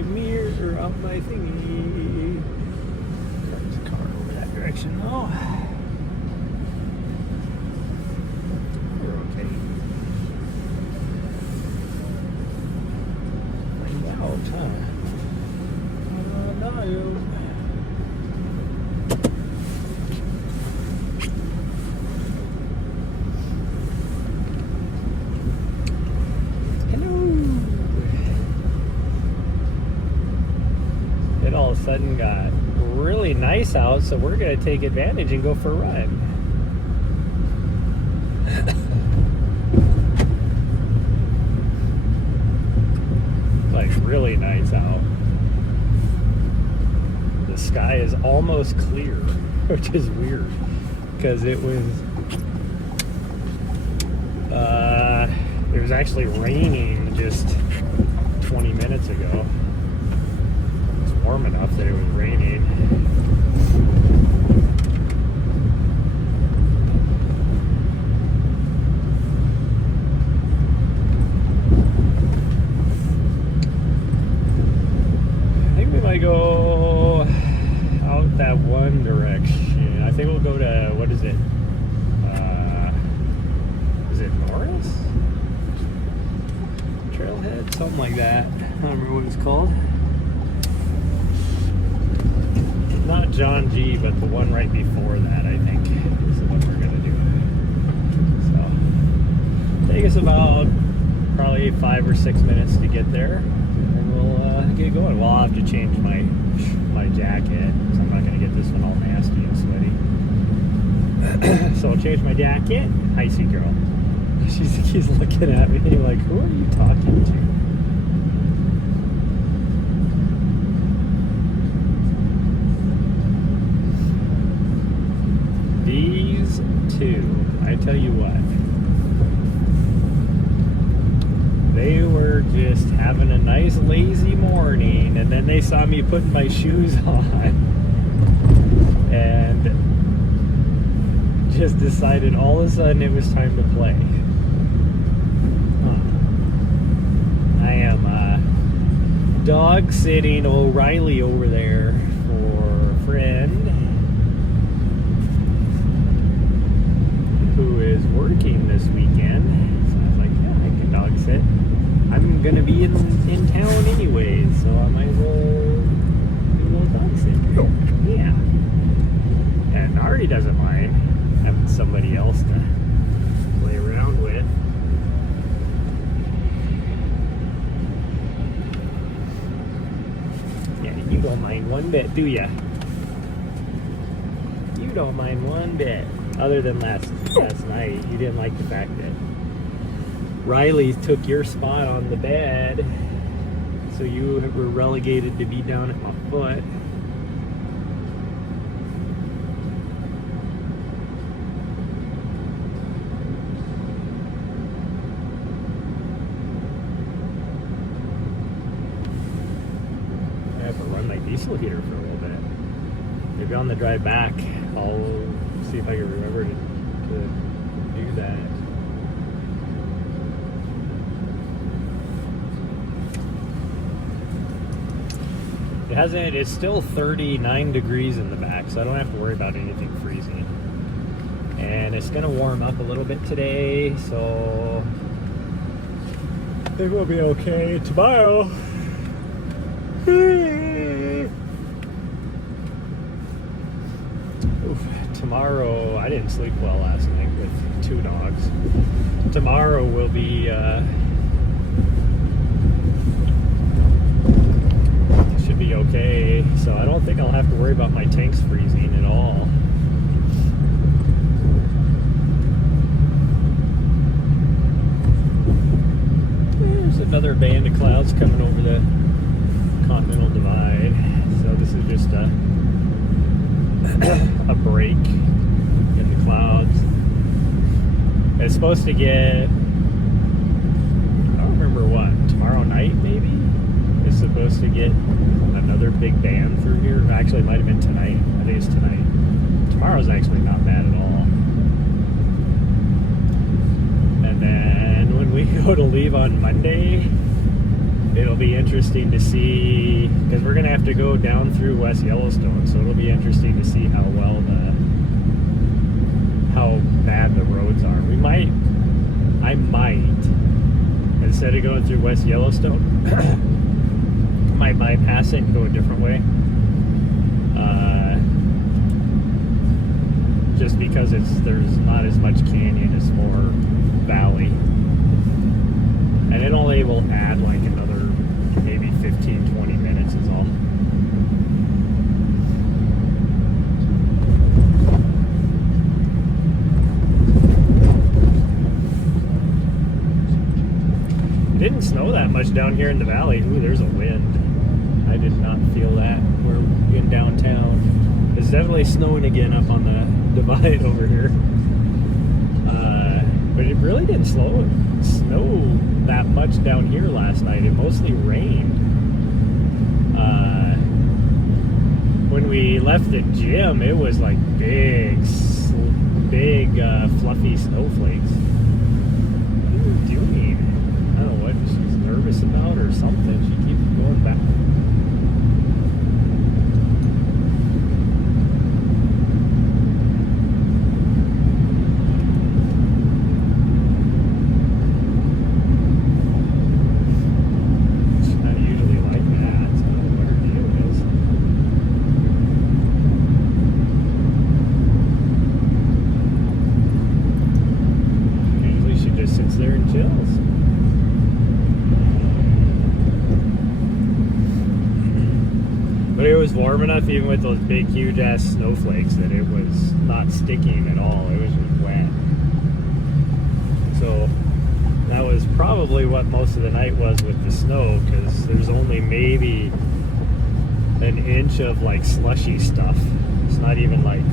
mirror, or out my thingy. There's a car over that direction though. We're okay. Find out, huh? No. All of a sudden got really nice out, so we're going to take advantage and go for a run. Like really nice out. The sky is almost clear, which is weird because it was actually raining just 20 minutes ago. Warm enough that it was raining. I think we might go out that one direction. I think we'll go to, what is it? Is it Norris? Trailhead? Something like that. I don't remember what it's called. Not John G, but the one right before that, I think, is the one we're going to do. So, take us about probably 5 or 6 minutes to get there, and we'll get going. Well, I'll have to change my jacket, so I'm not going to get this one all nasty and sweaty. So I'll change my jacket. Icy girl. She's looking at me like, who are you talking to? These two, I tell you what, they were just having a nice lazy morning, and then they saw me putting my shoes on and just decided all of a sudden it was time to play. I am dog sitting O'Reilly over there for a friend who is working this weekend. So I was like, yeah, I can dog sit. I'm gonna be in town anyways, so I might as well do a little dog sit. Yeah. And Ari doesn't mind having somebody else to play around with. Yeah, you don't mind one bit, do ya? You don't mind one bit. Other than last night, you didn't like the fact that Riley took your spot on the bed, so you were relegated to be down at my foot. I have to run my diesel heater for a little bit. Maybe on the drive back, I'll see if I can remember to do that. It's still 39 degrees in the back, so I don't have to worry about anything freezing. And it's gonna warm up a little bit today, so I think we'll be okay tomorrow. Tomorrow, I didn't sleep well last night with 2 dogs. Tomorrow will be should be okay, so I don't think I'll have to worry about my tanks freezing at all. There's another band of clouds coming over the Continental Divide, so this is just a break in the clouds. It's supposed to get, I don't remember what, tomorrow night maybe? It's supposed to get another big band through here. Actually, it might have been tonight. I think it's tonight. Tomorrow's actually not bad at all. And then when we go to leave on Monday, it'll be interesting interesting to see, because we're going to have to go down through West Yellowstone, so it'll be interesting to see how bad the roads are. I might, instead of going through West Yellowstone, I might bypass it and go a different way. Just because there's not as much canyon, it's more valley. And it only will add like another maybe 15-20 minutes is all. It didn't snow that much down here in the valley. Ooh, there's a wind. I did not feel that. We're in downtown. It's definitely snowing again up on the divide over here. But it really didn't snow that much down here last night. It mostly rained. When we left the gym, it was like big fluffy snowflakes. What are you doing? I don't know what she's nervous about or something. She keeps going back. Warm enough, even with those big huge ass snowflakes, that it was not sticking at all. It was just wet. So that was probably what most of the night was with the snow, because there's only maybe an inch of like slushy stuff. It's not even like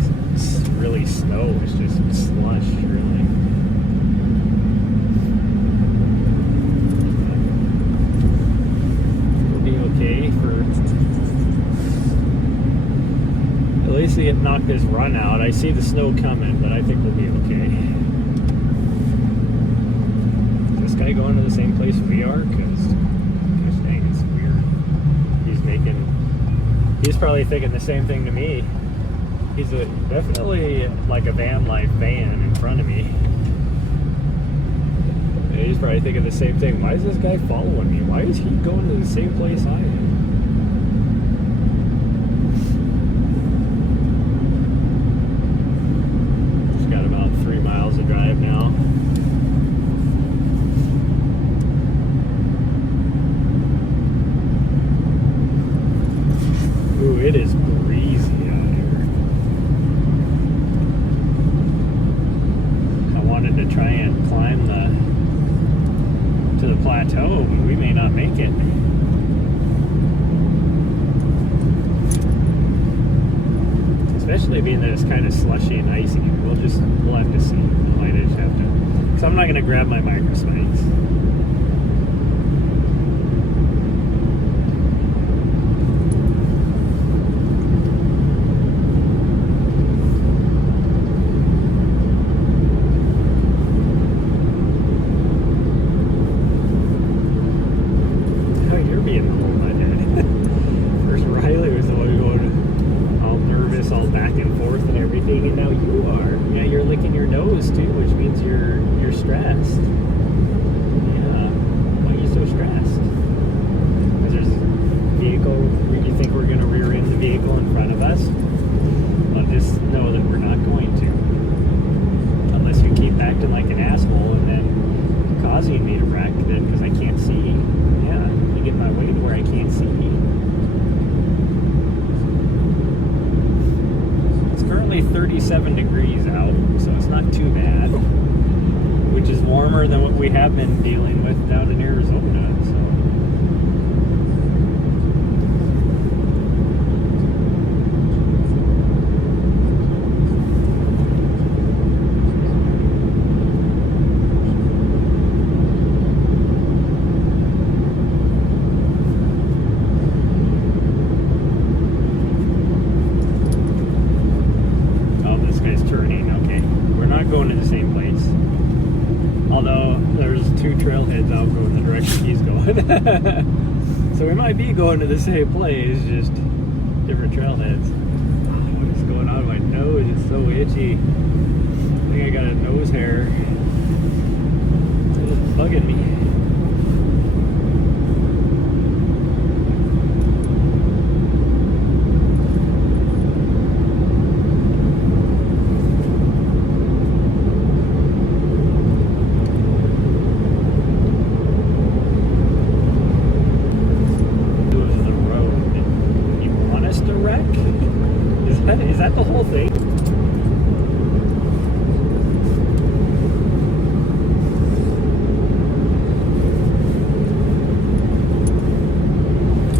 really snow, it's just slush, really. It'll be okay for... At least we get knocked this run out. I see the snow coming, but I think we'll be okay. Is this guy going to the same place we are? Because, gosh dang, it's weird. He's probably thinking the same thing to me. He's definitely like a van life van in front of me. And he's probably thinking the same thing. Why is this guy following me? Why is he going to the same place I am? Drive now. Ooh, it is breezy out here. I wanted to try and climb to the plateau, but we may not make it. Especially being that it's kind of slushy and icy. We'll have to see. I might just have to. Because I'm not going to grab my micro spikes. Oh, you're being a little butthead. First Riley was the one going all nervous, all back and forth and everything, and now you are. Yeah, you're licking your nose too, which means you're stressed. Yeah. Why are you so stressed? Because there's a vehicle. You think we're going to rear end the vehicle in front of us? Well, just know that we're not going to. Unless you keep acting like an asshole and then causing me to wreck it because I can't see. Yeah, you get my way to where I can't see. Currently 37 degrees out, so it's not too bad, which is warmer than what we have been dealing with down in Arizona. So going to the same place. Although there's two trailheads out going the direction he's going. So we might be going to the same place, just different trailheads. What is going on with my nose? It's so itchy. I think I got a nose hair. It's bugging me. Is that the whole thing?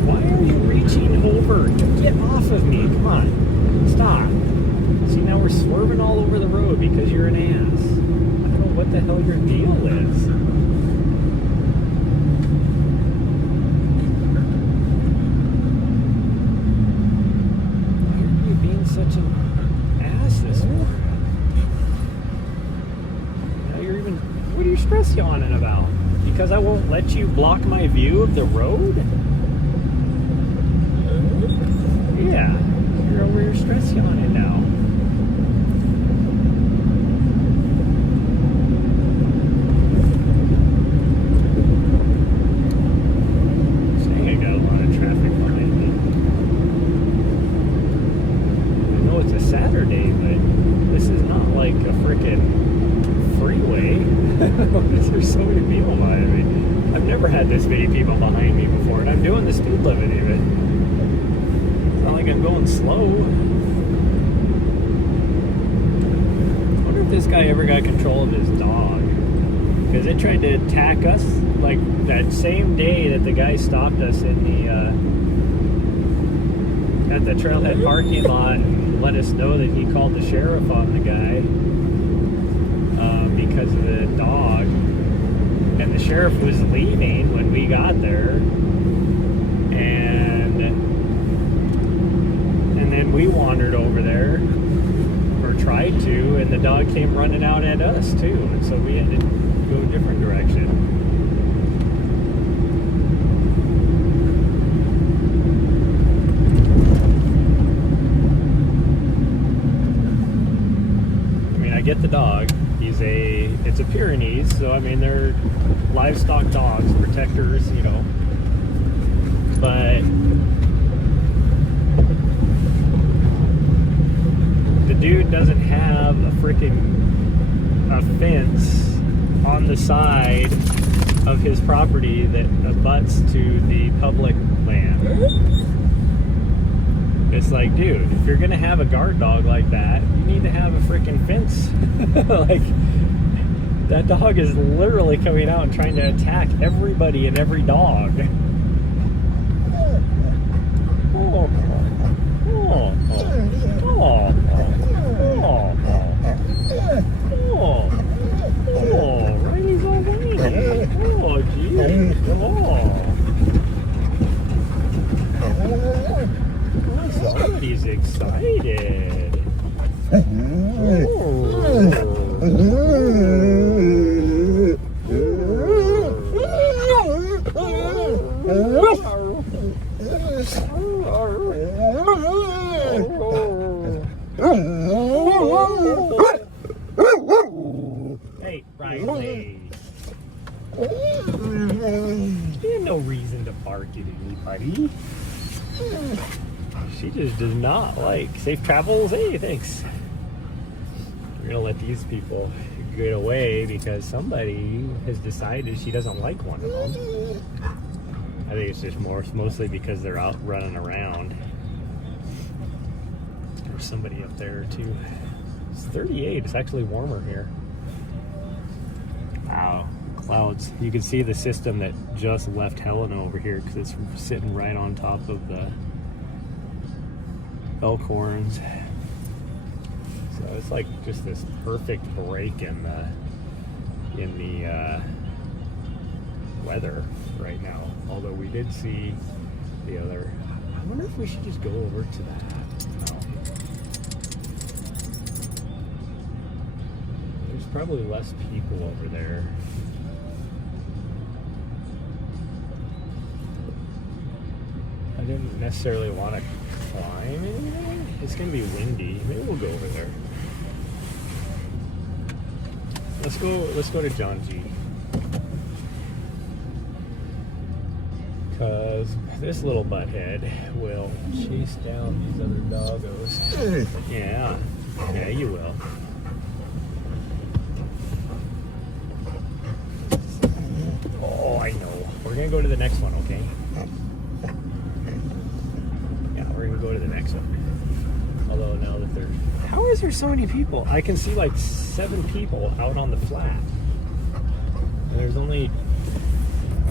Why are you reaching over? Get off of me. Come on. Stop. See, now we're swerving all over the road because you're an ass. I don't know what the hell your deal is. Such an ass this morning. Now you're even. What are you stress yawning about? Because I won't let you block my view of the road? Yeah, you're over here stress yawning now. Saying I got a lot of traffic behind me. It's a Saturday, but this is not like a freaking freeway. There's so many people behind me. I've never had this many people behind me before, and I'm doing the speed limit even. It's not like I'm going slow. I wonder if this guy ever got control of his dog. Because it tried to attack us like that same day that the guy stopped us in the at the trailhead parking lot and let us know that he called the sheriff on the guy because of the dog. And the sheriff was leaving when we got there, and then we wandered over there, or tried to, and the dog came running out at us too, and so we had to go a different direction. I get the dog. It's a Pyrenees, so I mean they're livestock dogs, protectors, you know. But the dude doesn't have a fence on the side of his property that abuts to the public land. It's like, dude, if you're gonna have a guard dog like that, you need to have a freaking fence. Like, that dog is literally coming out and trying to attack everybody and every dog. Oh, oh, oh, oh, oh, oh, Riley's all whiny. Oh, geez. Oh, somebody's excited. Hey, Riley. You have no reason to bark at anybody. She just does not like safe travels. Hey, thanks. We're gonna let these people get away because somebody has decided she doesn't like one of them. I think it's just mostly because they're out running around. There's somebody up there too. It's 38. It's actually warmer here. Wow, clouds. You can see the system that just left Helena over here because it's sitting right on top of the Elkhorns. So it's like just this perfect break in the weather right now. Although we did see the other. I wonder if we should just go over to that. No. There's probably less people over there. necessarily want to climb anything. It's gonna be windy. Maybe we'll go over there. Let's go to John G. Because this little butthead will chase down these other doggos. Yeah. Yeah, you will. Oh, I know. We're gonna go to the next one, okay? Yeah, we're gonna go to the next one. Although now that there's... How is there so many people? I can see like 7 people out on the flat. And there's only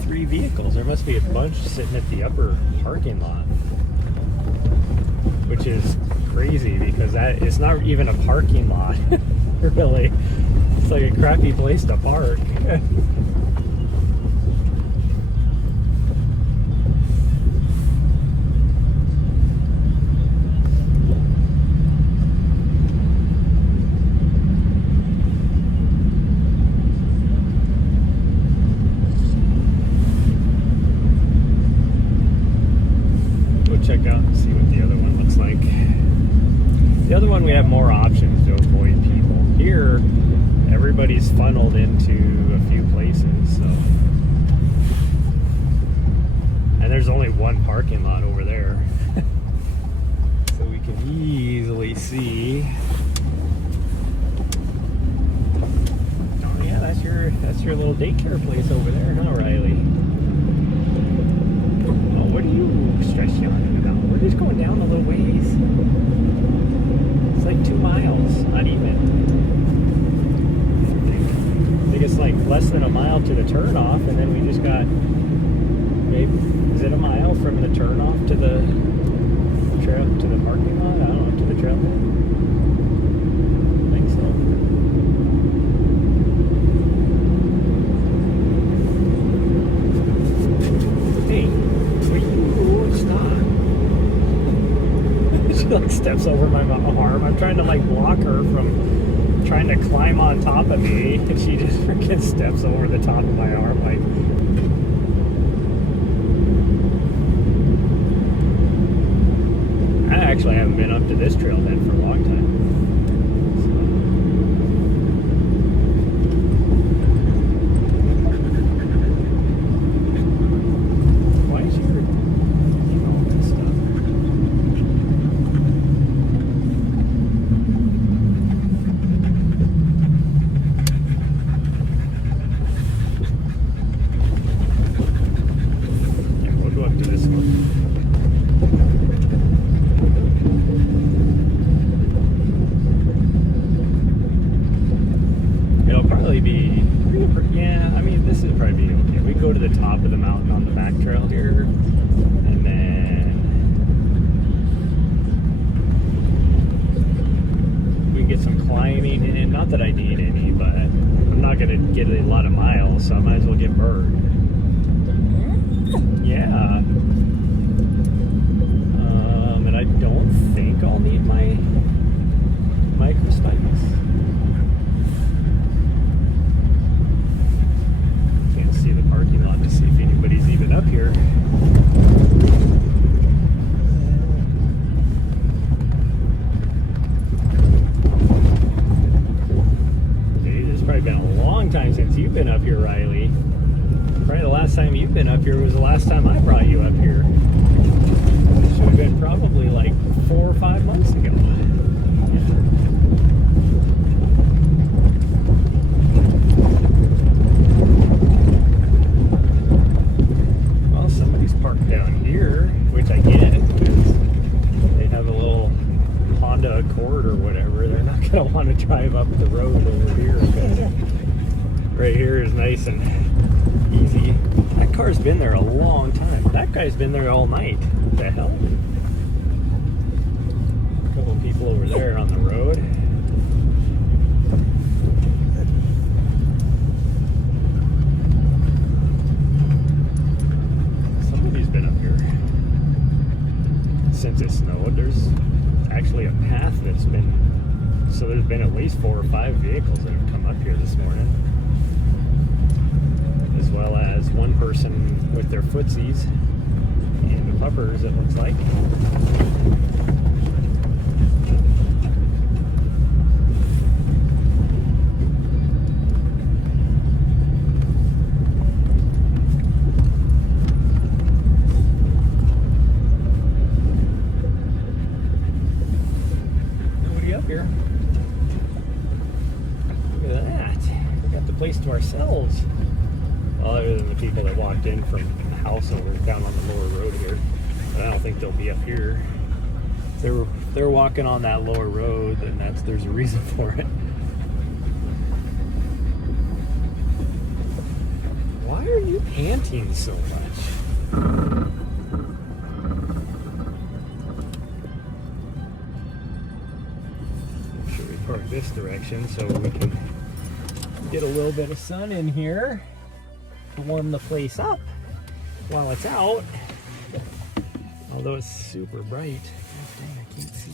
3 vehicles. There must be a bunch sitting at the upper parking lot. Which is crazy because it's not even a parking lot, really. It's like a crappy place to park. Check out and see what the other one looks like. The other one we have more options to avoid people. Here, everybody's funneled into a few places, so. And there's only one parking lot over there. So we can easily see. Oh yeah, that's your little daycare place over there, huh, Riley? Oh, what are you stress yawning about? We're just going down a little ways. It's like 2 miles, not even. I think it's like less than a mile to the turnoff, and then we just got, maybe, is it a mile from the turnoff to the trail, to the parking lot? I don't know, to the trailhead? I think so. Like steps over my arm. I'm trying to like block her from trying to climb on top of me, and she just freaking steps over the top of my arm. Like, I actually haven't been up to this trail then for a long time. So I might as well get bird. Yeah. And I don't think I'll need my micro spikes. Can't see the parking lot to see if anybody's even up here. Been a long time since you've been up here, Riley. Probably the last time you've been up here was the last time I brought you up here. Should have been probably like 4 or 5 months ago. Well, somebody's parked down here, which I get because they have a little Honda Accord or whatever. They're not going to want to drive up the road over here. Right here is nice and easy. That car's been there a long time. That guy's been there all night. What the hell? A couple of people over there on the road. Somebody's been up here. Since it snowed, there's actually a path that's been, so there's been at least 4 or 5 vehicles that have come up here this morning, as well as one person with their footsies. and the puppers, it looks like. Nobody up here. Look at that. We got the place to ourselves. Well, other than the people that walked in from the house over down on the lower road here. But I don't think they'll be up here. If they're walking on that lower road, then there's a reason for it. Why are you panting so much? Make sure we park this direction so we can get a little bit of sun in here to warm the place up while it's out. Although it's super bright. God dang, I can't see.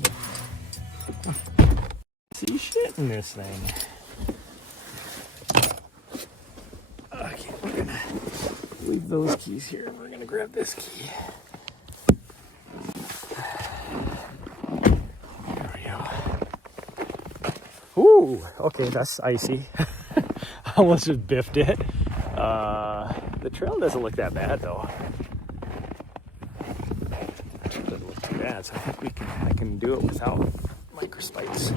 See shit in this thing. Okay, we're gonna leave those keys here. We're gonna grab this key. There we go. Ooh, okay, that's icy. I almost just biffed it. The trail doesn't look that bad though. Doesn't look too bad, so I think I can do it without microspikes.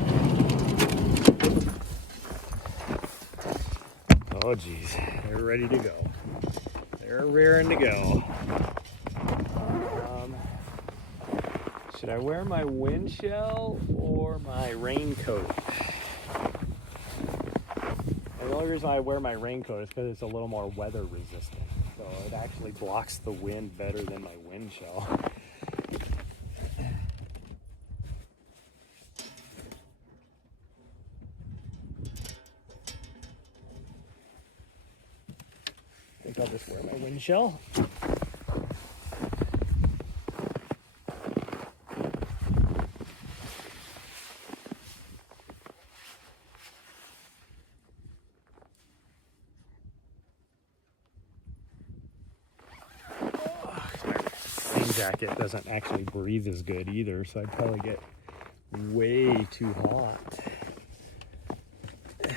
Oh geez, they're ready to go. They're raring to go. Should I wear my wind shell or my raincoat? The only reason I wear my raincoat is because it's a little more weather resistant. So it actually blocks the wind better than my wind shell. I think I'll just wear my wind shell. Jacket doesn't actually breathe as good either, so I'd probably get way too hot. Let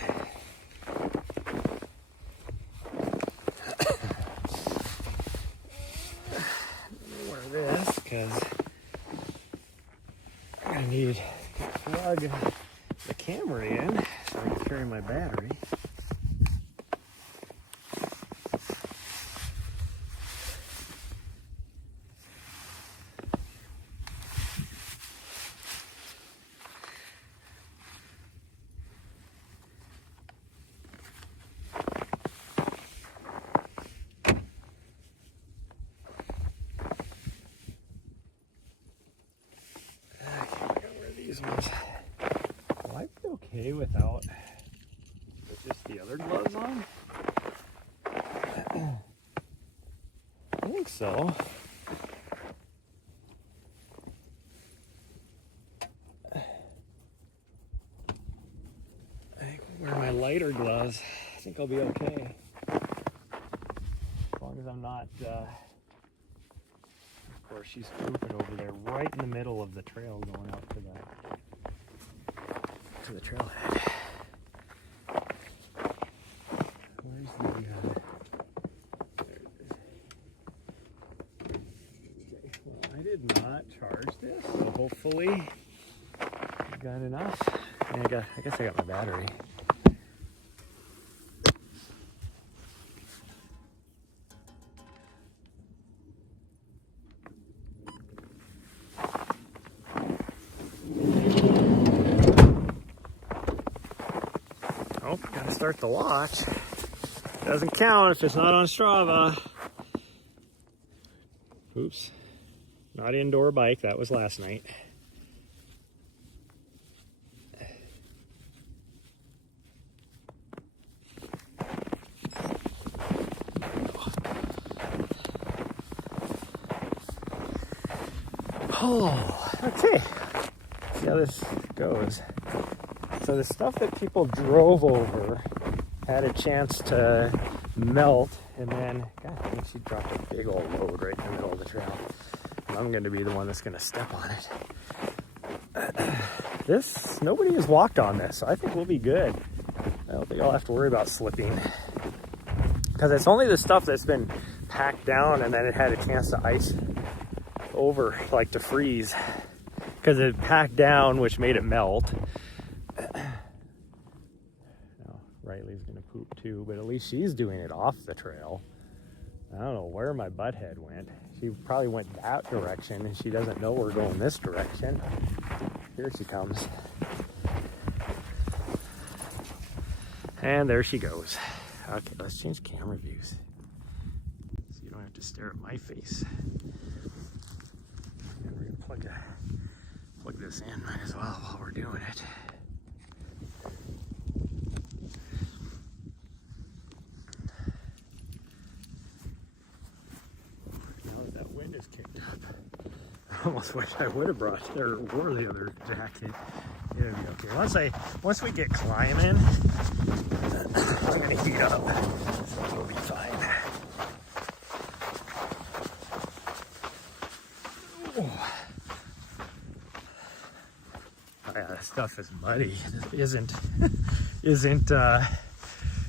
me wear this because I'm gonna need to plug the camera in so I can carry my battery. Will I be okay without just the other gloves on? I think so. I wear my lighter gloves. I think I'll be okay. As long as I'm not, of course, she's pooping over there right in the middle of the trail going out to the trailhead. Where's the, there it is. Okay, well, I did not charge this, so hopefully I got enough. And I guess I got my battery. Oh, gotta start the watch. Doesn't count if it's not on Strava. Oops. Not indoor bike, that was last night. Oh, okay. See how this goes. So the stuff that people drove over had a chance to melt, and then, God And she dropped a big old load right in the middle of the trail. And I'm going to be the one that's going to step on it. Nobody has walked on this, so I think we'll be good. I don't think I'll have to worry about slipping. Because it's only the stuff that's been packed down and then it had a chance to ice over, like to freeze. Because it packed down, which made it melt. Now, Riley's gonna poop too, but at least she's doing it off the trail. I don't know where my butthead went. She probably went that direction and she doesn't know we're going this direction. Here she comes. And there she goes. Okay, let's change camera views so you don't have to stare at my face. And we're gonna plug this in, might as well while we're doing it. Now that wind is kicked up, I almost wish I would have brought or wore the other jacket. It'll be okay. Once we get climbing, I'm gonna heat up, so it'll be fine. Oh yeah, this stuff is muddy. This isn't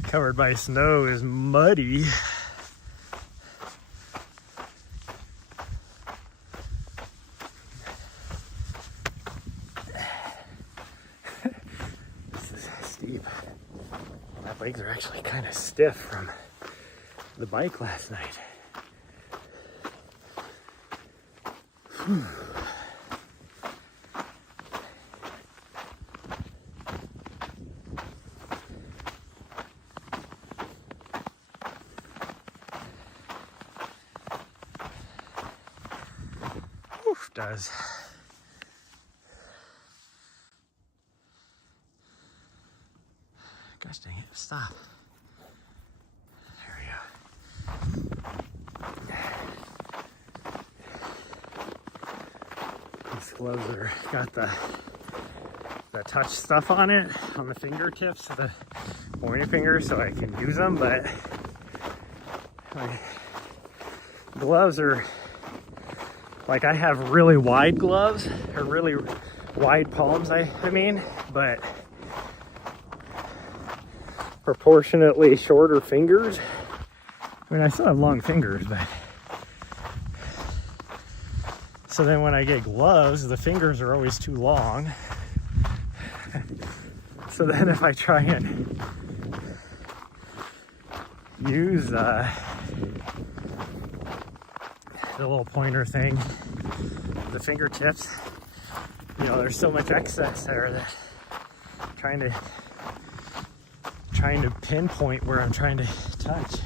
covered by snow. Is muddy. Steep. My legs are actually kind of stiff from the bike last night. Whew. Oof, does. Gosh dang it, stop. There we go. These gloves are got the touch stuff on it, on the fingertips of the pointer fingers, so I can use them, but my gloves are, like, I have really wide gloves, or really wide palms, I mean, but proportionately shorter fingers. I mean, I still have long fingers, but so then when I get gloves, the fingers are always too long. So then if I try and use the little pointer thing, the fingertips, you know, there's so much excess there that trying to pinpoint where I'm trying to touch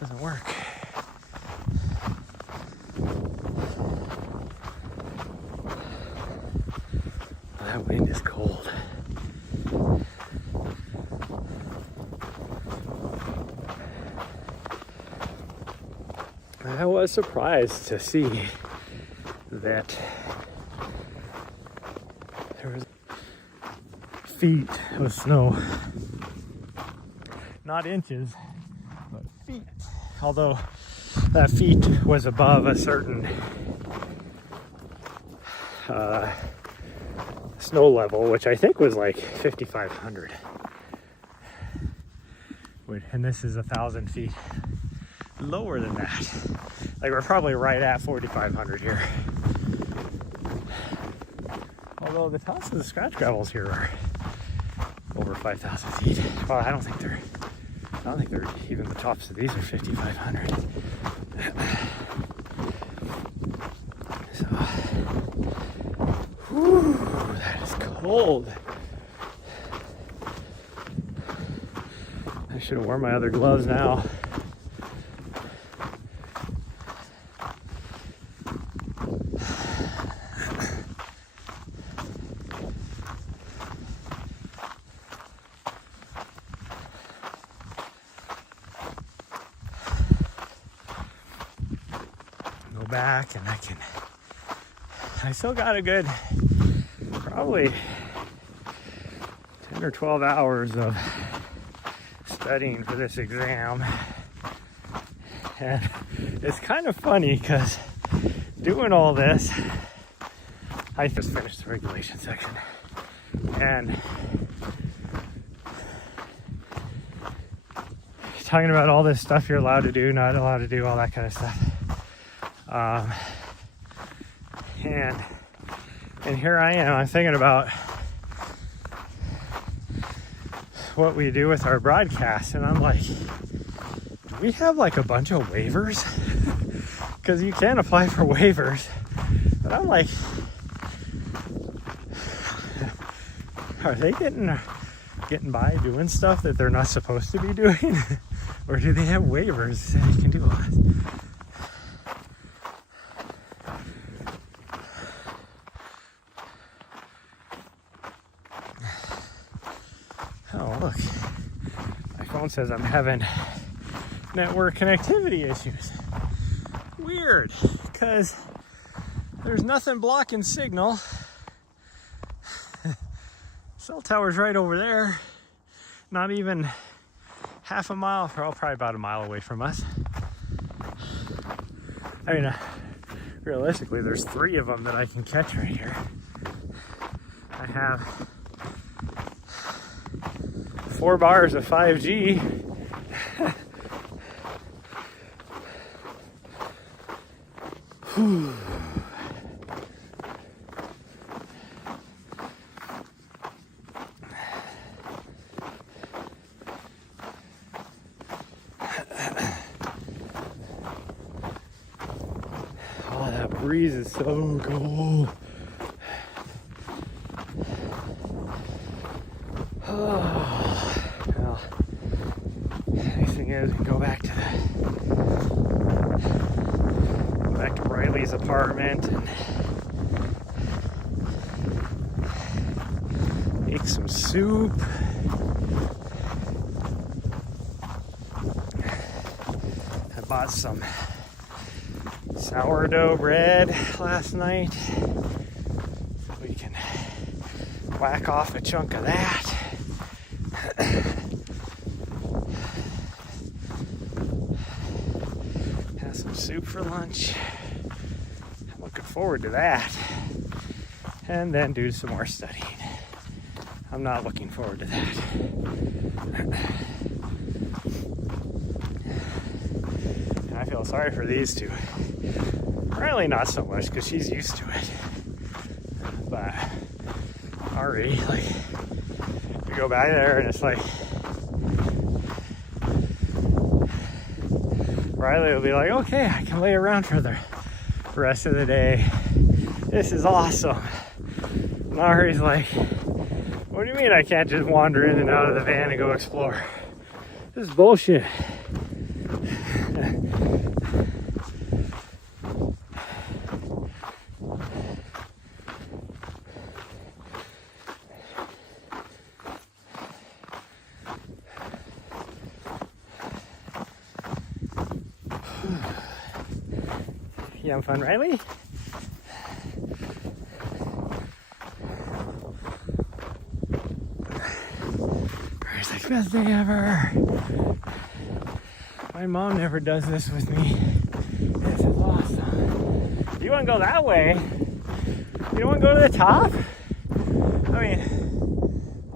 doesn't work. That wind is cold. I was surprised to see that there was feet of snow. Not inches, but feet. Although that feet was above a certain snow level, which I think was like 5,500. And this is 1,000 feet lower than that. Like, we're probably right at 4,500 here. Although the tops of the scratch gravels here are over 5,000 feet. Well, I don't think they're even the tops of these are 5,500. So, whew, that is cold. I should have worn my other gloves now. Back, and I still got a good probably 10 or 12 hours of studying for this exam, And it's kind of funny because doing all this, I just finished the regulation section, and talking about all this stuff you're allowed to do, not allowed to do, all that kind of stuff. And here I am, I'm thinking about what we do with our broadcast, and I'm like, do we have like a bunch of waivers? Because you can apply for waivers, but I'm like, are they getting by doing stuff that they're not supposed to be doing? Or do they have waivers that they can do all this? Oh, look. My phone says I'm having network connectivity issues. Weird, because there's nothing blocking signal. Cell tower's right over there. Not even half a mile, probably about a mile away from us. I mean, realistically, there's 3 of them that I can catch right here. I have 4 bars of 5G. Whew. Oh, that breeze is so cool. Oh, well, next thing is we can go back to Riley's apartment and make some soup. I bought some sourdough bread last night. We can whack off a chunk of that. Have some soup for lunch. I'm looking forward to that. And then do some more studying. I'm not looking forward to that. And I feel sorry for these two. Riley not so much because she's used to it. But Ari, like, we go back there and it's like Riley will be like, okay, I can lay around for the rest of the day. This is awesome. And Ari's like, what do you mean I can't just wander in and out of the van and go explore? This is bullshit. You having fun, Riley? It's like best day ever. My mom never does this with me. This is awesome. You want to go that way? You don't want to go to the top? I mean,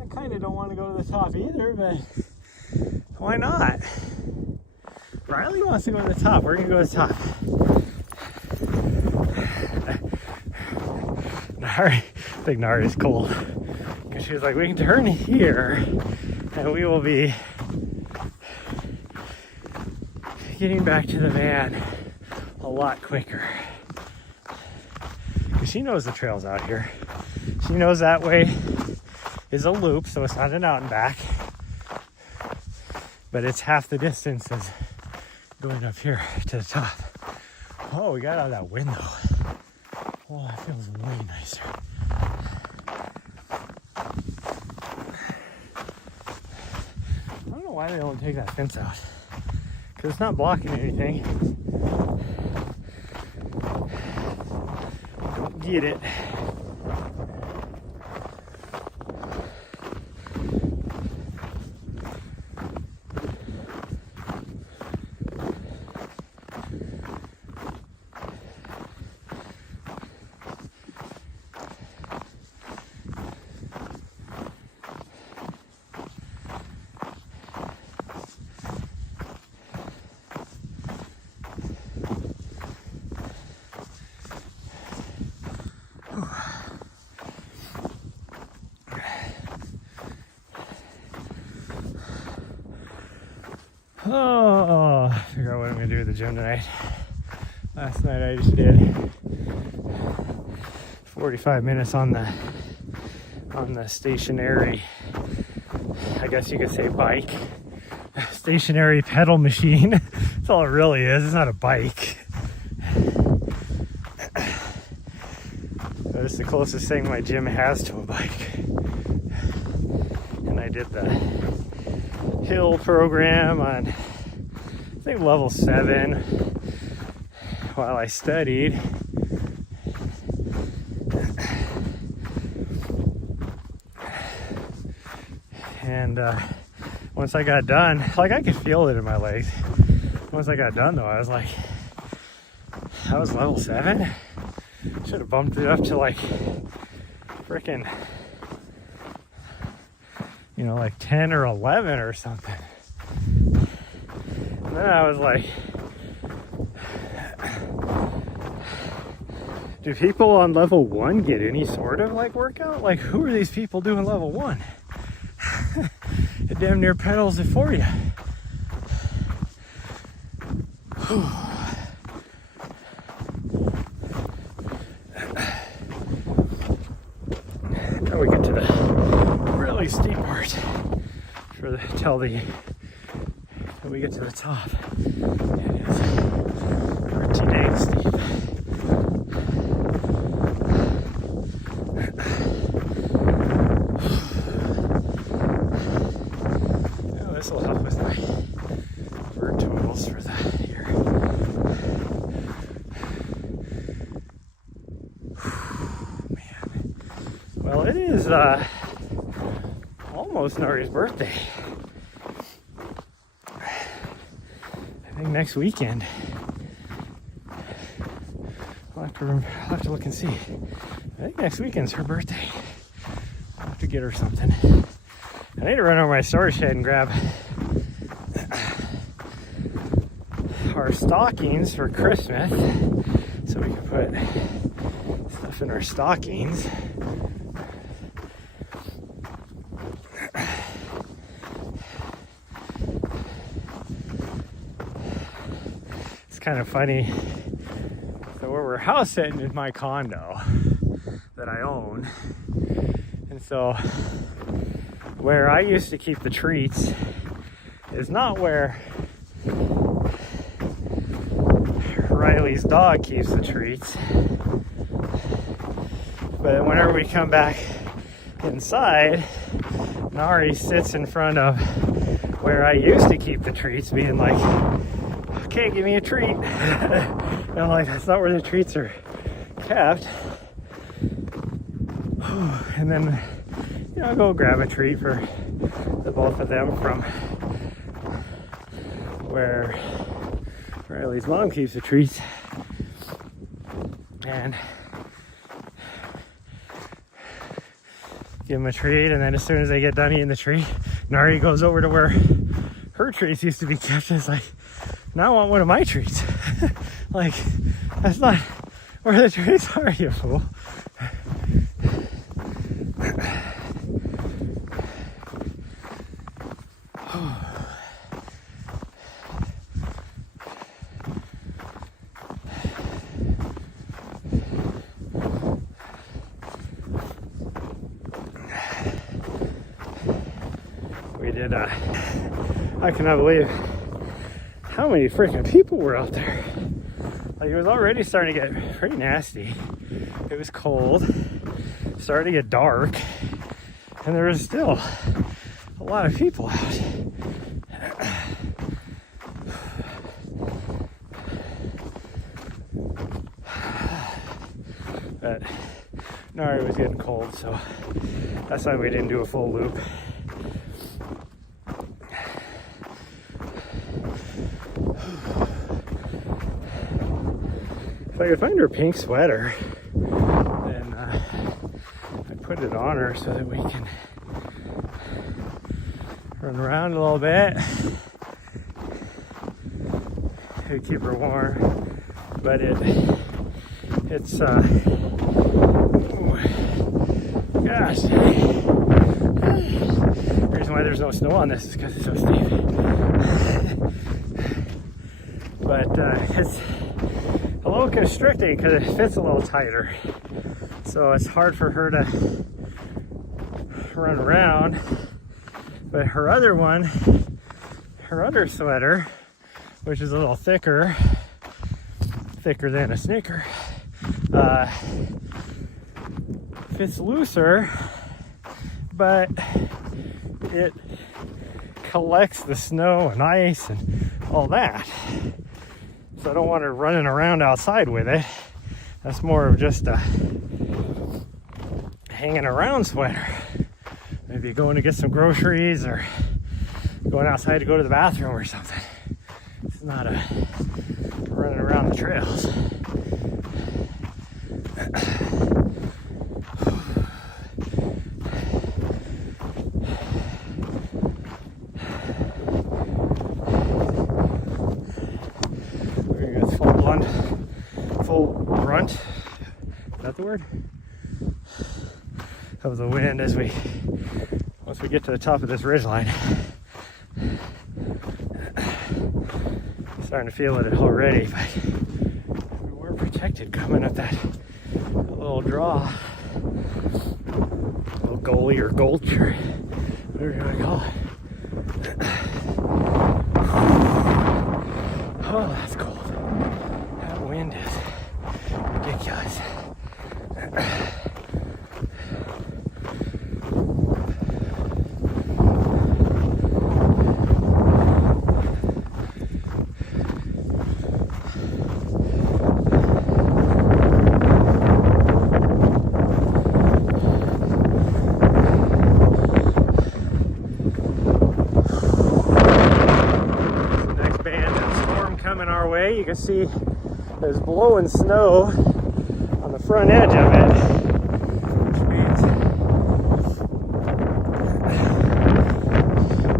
I kind of don't want to go to the top either, but why not? Riley wants to go to the top. We're going to go to the top. I think Nari's cold because she was like, we can turn here and we will be getting back to the van a lot quicker, because she knows the trails out here. She knows that way is a loop, so it's not an out and back, but it's half the distance as going up here to the top. Oh, we got out of that window. Oh, that feels way nicer. I don't know why they don't take that fence out, because it's not blocking anything. Don't get it. Oh, figure out what I'm gonna do at the gym tonight. Last night I just did 45 minutes on the stationary, I guess you could say, bike. Stationary pedal machine. That's all it really is. It's not a bike. It's the closest thing my gym has to a bike. And I did the hill program on, I think, level 7 while I studied. And once I got done, like, I could feel it in my legs. Once I got done though, I was like, that was level 7? Should have bumped it up to like freaking, you know, like 10 or 11 or something. And then I was like, do people on level 1 get any sort of like workout? Like, who are these people doing level 1? It damn near pedals it for you. Now we get to the really steep part till we get to the top. It is pretty dang steep. Now this will help with my vert totals for the year. Man. Well, it is almost Nari's birthday. I think next weekend. I'll have to look and see. I think next weekend's her birthday. I'll have to get her something. I need to run over my storage shed and grab our stockings for Christmas, so we can put stuff in our stockings. It's kind of funny. So where we're house sitting is my condo that I own, and so where I used to keep the treats is not where Riley's dog keeps the treats. But whenever we come back inside, Nari sits in front of where I used to keep the treats, being like, okay, give me a treat. And I'm like, that's not where the treats are kept. And then, you know, I'll go grab a treat for the both of them from where Riley's mom keeps the treats. And give them a treat, and then as soon as they get done eating the treat, Nari goes over to where her treats used to be kept, and it's like, now I want one of my treats. Like, that's not where the treats are, you fool. We did, I cannot believe how many freaking people were out there. Like, it was already starting to get pretty nasty. It was cold, starting to get dark, and there was still a lot of people out. But Nari was getting cold, so that's why we didn't do a full loop. If I could find her pink sweater, then I'd put it on her so that we can run around a little bit. It'd keep her warm, but it's gosh, the reason why there's no snow on this is because it's so steep. but it's a little constricting because it fits a little tighter. So it's hard for her to run around. But her other one, her under sweater, which is a little thicker than a sneaker, fits looser, but it collects the snow and ice and all that. So I don't want her running around outside with it. That's more of just a hanging around sweater. Maybe going to get some groceries or going outside to go to the bathroom or something. It's not a running around the trails. We're gonna get full brunt. Is that the word? Of the wind once we get to the top of this ridgeline. Starting to feel it already, but we were protected coming up that little draw, little gully or gulch or whatever you want to call it. Oh, that's cold. That wind is ridiculous. You can see there's blowing snow on the front edge of it, which means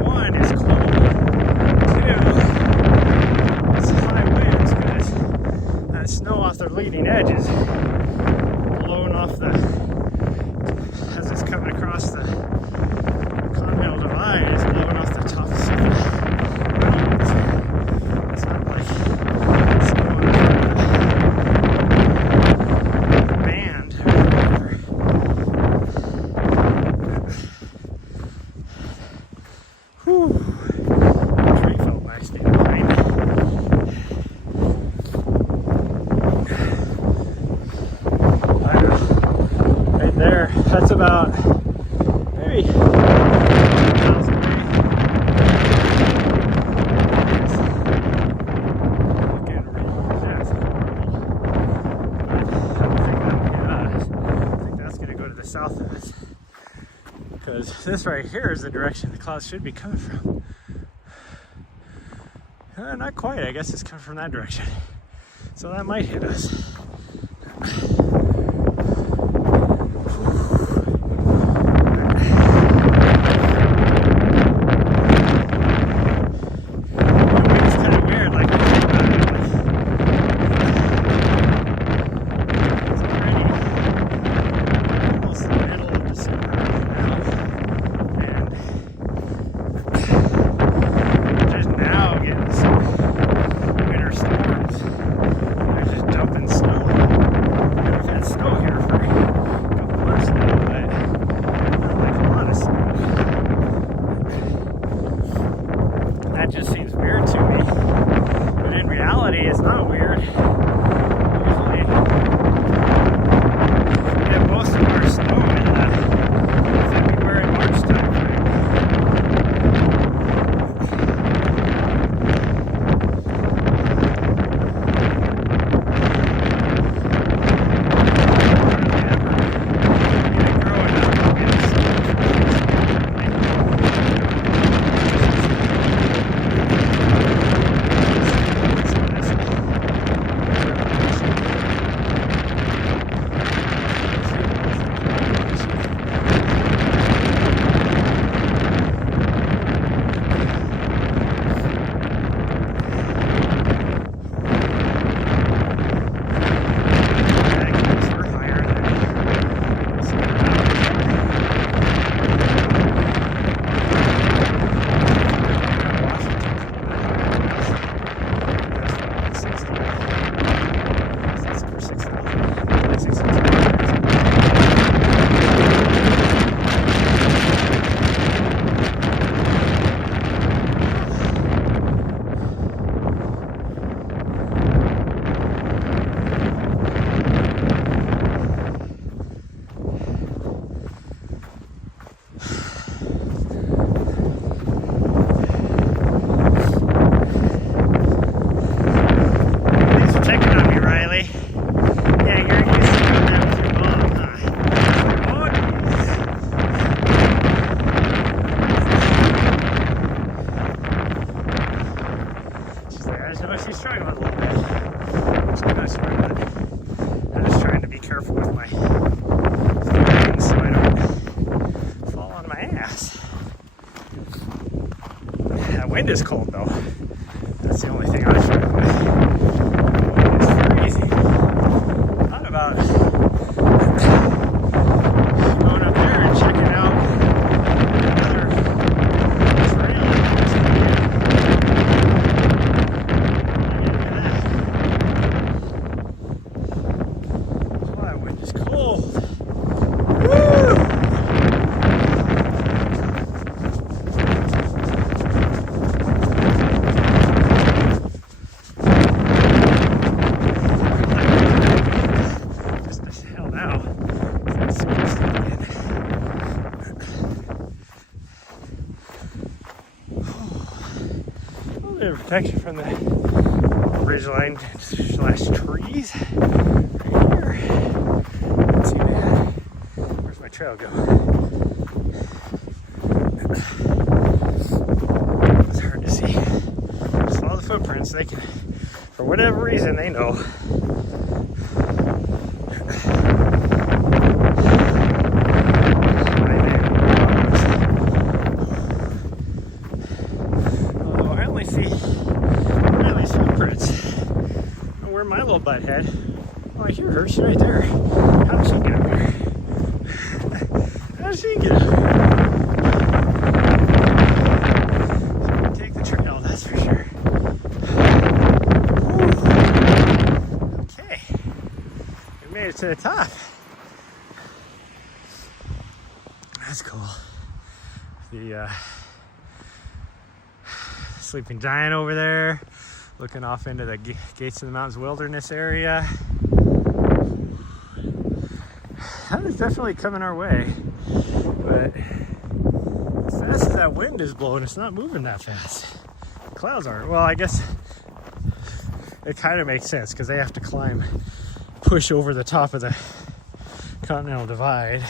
one, it's cold, two, it's high winds because that snow off the leading edges blowing off as it's coming across the Continental Divide, it's blowing off the top of the it's not like that's about maybe 1,000 feet. That's horrible. I think that's going to go to the south of us. Because this right here is the direction the clouds should be coming from. Not quite, I guess it's coming from that direction. So that might hit us. Wind is cold though. That's the only thing I struggle with. It's freezing. Thought about going up there and checking out another trail. That wind is cold. Woo! Protection from the ridgeline / trees right here. Not too bad. Where's my trail go? It's hard to see. Just follow the footprints. They can, for whatever reason, they know. My little butt head. Oh, I hear her. She's right there. How did she get up here? How did she get up here? She can take the trail, that's for sure. Whew. Okay. We made it to the top. That's cool. The sleeping giant over there. Looking off into the Gates of the Mountains Wilderness area. That is definitely coming our way, but as fast as that wind is blowing, it's not moving that fast. The clouds aren't. Well, I guess it kind of makes sense because they have to push over the top of the Continental Divide,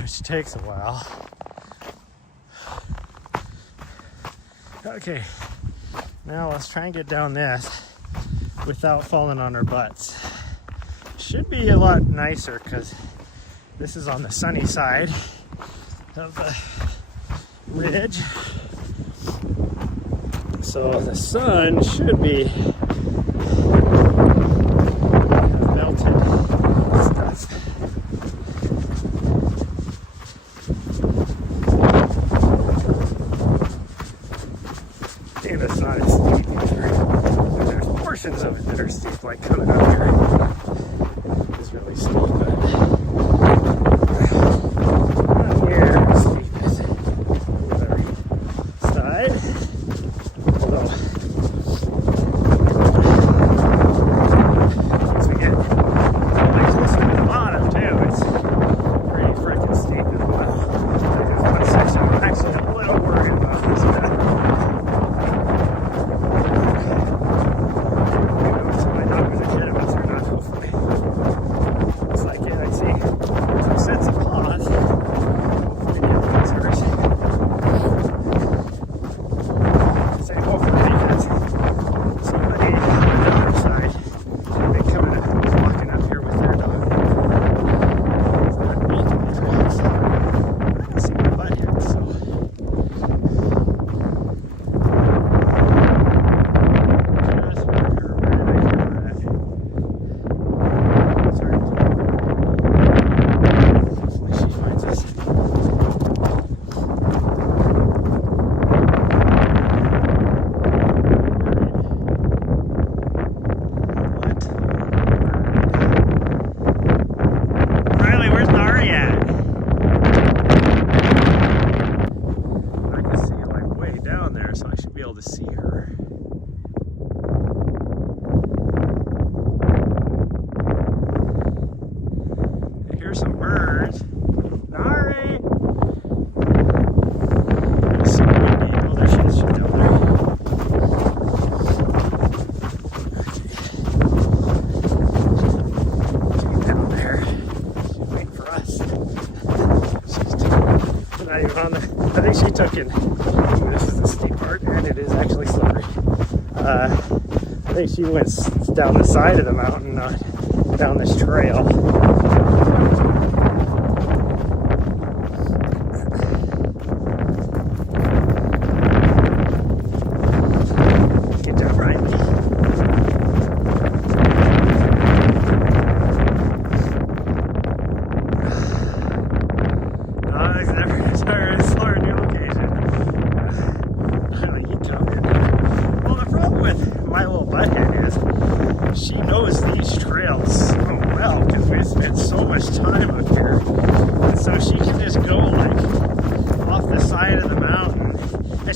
which takes a while. Okay. Now let's try and get down this without falling on our butts. Should be a lot nicer because this is on the sunny side of the ridge. So the sun should be melted stuff. And it's not as steep either. There's portions of it that are steep, like coming up here. It's really steep, but not near as steep as the other side. Although, once we get really close to the bottom too, it's pretty freaking steep as well. There's one section I'm actually a little worried about this bit. To see her. I hear some birds. Nari! There's some windy. Oh, there she is. She's down there. She's down there. She's waiting for us. She's not even on the. I think she took in. This is the steep part, and it is actually slippery. I think she went down the side of the mountain, not down this trail.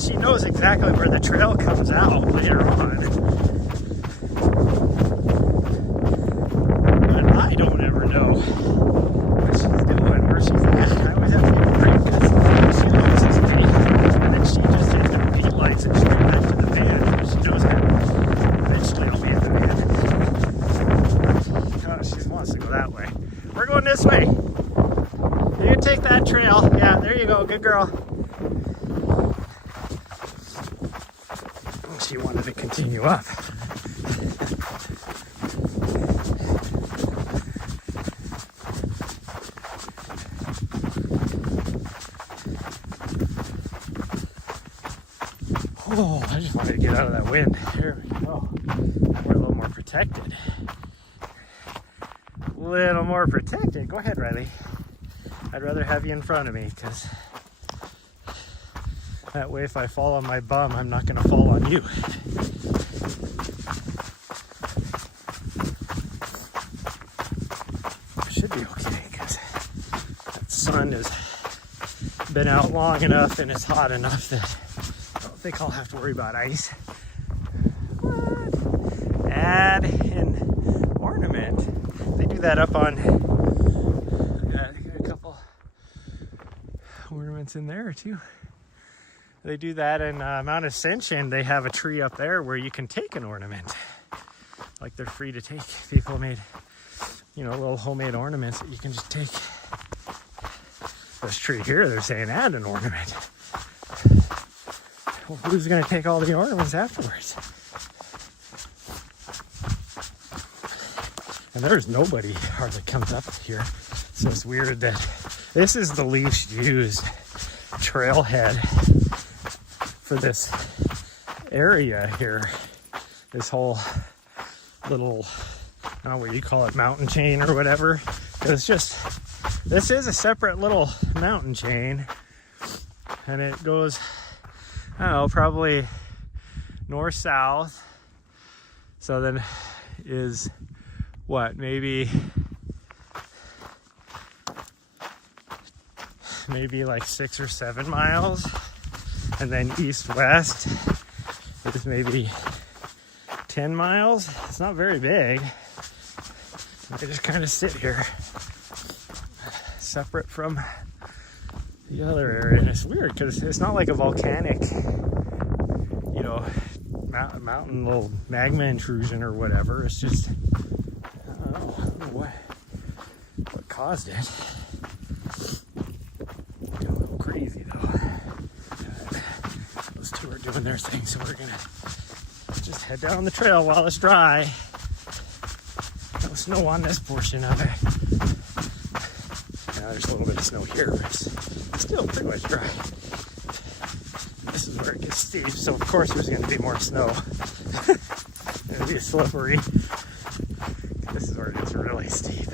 she knows exactly where the trail comes out later on. But I don't ever know what she's doing, where she's at. I always have to get worried because she loses me. And then she just hits the repeat lights and straight back to the van. She knows that eventually I'll be at the van. Oh, she wants to go that way. We're going this way. You take that trail. Yeah, there you go. Good girl. She wanted to continue up. Oh, I just wanted to get out of that wind. There we go. We're a little more protected. A little more protected. Go ahead, Riley. I'd rather have you in front of me because that way if I fall on my bum, I'm not going to fall on you. Should be okay because that sun has been out long enough and it's hot enough that I don't think I'll have to worry about ice. What? Add an ornament. They do that up on, yeah, they got a couple ornaments in there too. They do that in Mount Ascension. They have a tree up there where you can take an ornament. Like they're free to take. People made, you know, little homemade ornaments that you can just take. This tree here, they're saying add an ornament. Well, who's going to take all the ornaments afterwards? And there's nobody hardly comes up here. So it's weird that this is the least used trailhead for this area here. This whole little, I don't know what you call it, mountain chain or whatever. It's just, this is a separate little mountain chain. And it goes, I don't know, probably north-south. So then is what, maybe like 6 or 7 miles. And then east-west is maybe 10 miles. It's not very big. They just kind of sit here, separate from the other area. And it's weird because it's not like a volcanic, you know, mountain little magma intrusion or whatever. It's just, I don't know what caused it. Getting a little crazy though. Those two are doing their thing, so we're gonna just head down the trail while it's dry. No snow on this portion of it. Now there's a little bit of snow here, but it's still pretty much dry. This is where it gets steep, so of course there's going to be more snow. It'll be slippery. This is where it gets really steep.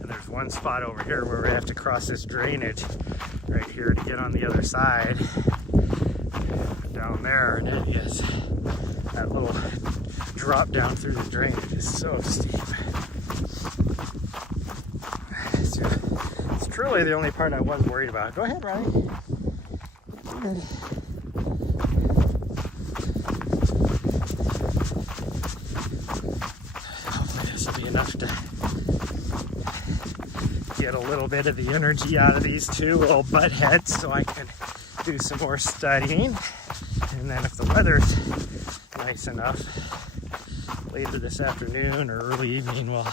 And there's one spot over here where we have to cross this drainage right here to get on the other side. Down there, and it is, that little drop down through the drainage is so steep. It's truly the only part I was worried about. Go ahead, Riley. Go ahead. Hopefully this will be enough to get a little bit of the energy out of these two little butt heads so I can do some more studying. And then if the weather's nice enough, later this afternoon or early evening, we'll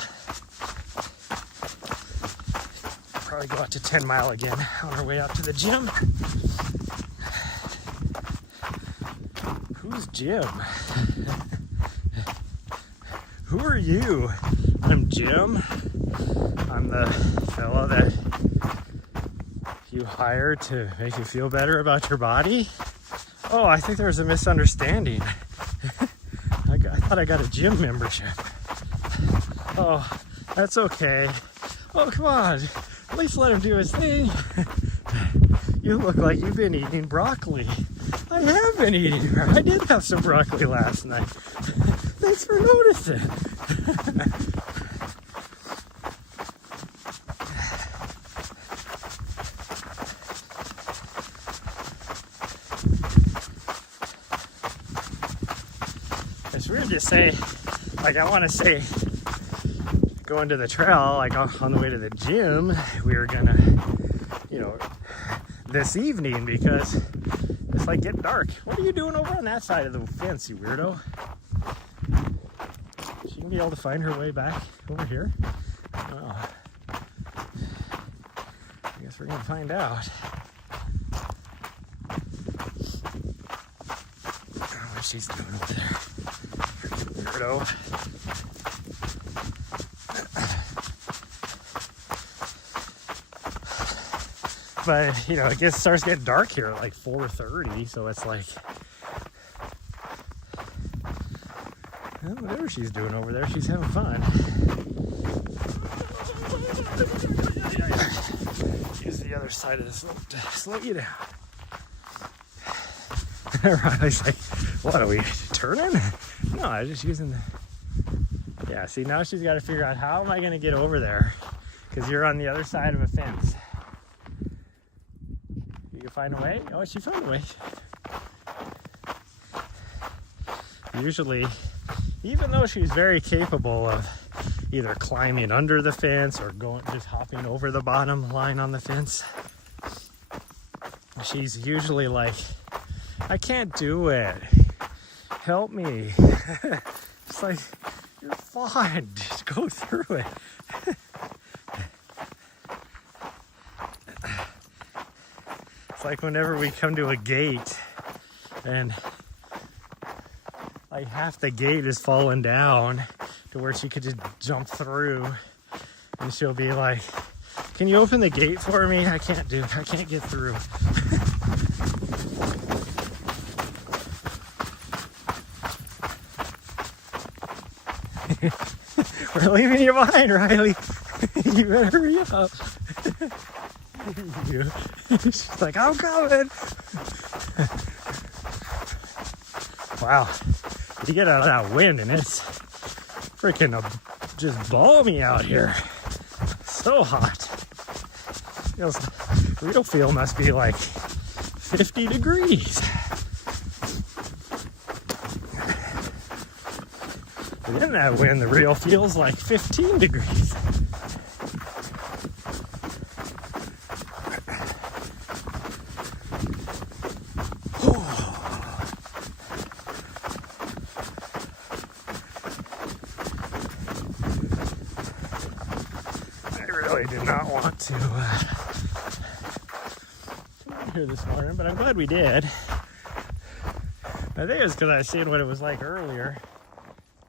probably go out to 10 Mile again on our way out to the gym. Who's Jim? Who are you? I'm Jim. I'm the fella that you hired to make you feel better about your body. Oh, I think there was a misunderstanding. I thought I got a gym membership. Oh, that's okay. Oh, come on. At least let him do his thing. You look like you've been eating broccoli. I have been eating. I did have some broccoli last night. Thanks for noticing. weird to say, like I want to say going to the trail, like on the way to the gym, we were gonna, you know, this evening because it's like getting dark. What are you doing over on that side of the fence, you weirdo? She gonna be able to find her way back over here? Oh. I guess we're gonna find out. What she's doing over there. Freaking weirdo. But, you know, it starts getting dark here at like 4:30, so it's like, well, whatever she's doing over there, she's having fun. Use the other side of the slope to slow you down. Riley's like, what, are we turning? No, I'm just using the... Yeah, see, now she's got to figure out, how am I going to get over there? Because you're on the other side of a fence. You can find a way? Oh, she found a way. Usually, even though she's very capable of either climbing under the fence or just hopping over the bottom line on the fence, she's usually like, I can't do it. Help me. It's like, you're fine. Just go through it. It's like whenever we come to a gate and like half the gate is falling down to where she could just jump through, and she'll be like, can you open the gate for me? I can't get through. We're leaving you behind, Riley. You better hurry up. She's like, I'm coming. Wow. You get out of that wind and it's freaking just balmy out here. So hot. Real feel must be like 50 degrees. And in that wind, the real feels like 15 degrees. I really did not want to come here this morning, but I'm glad we did. I think it's because I seen what it was like earlier.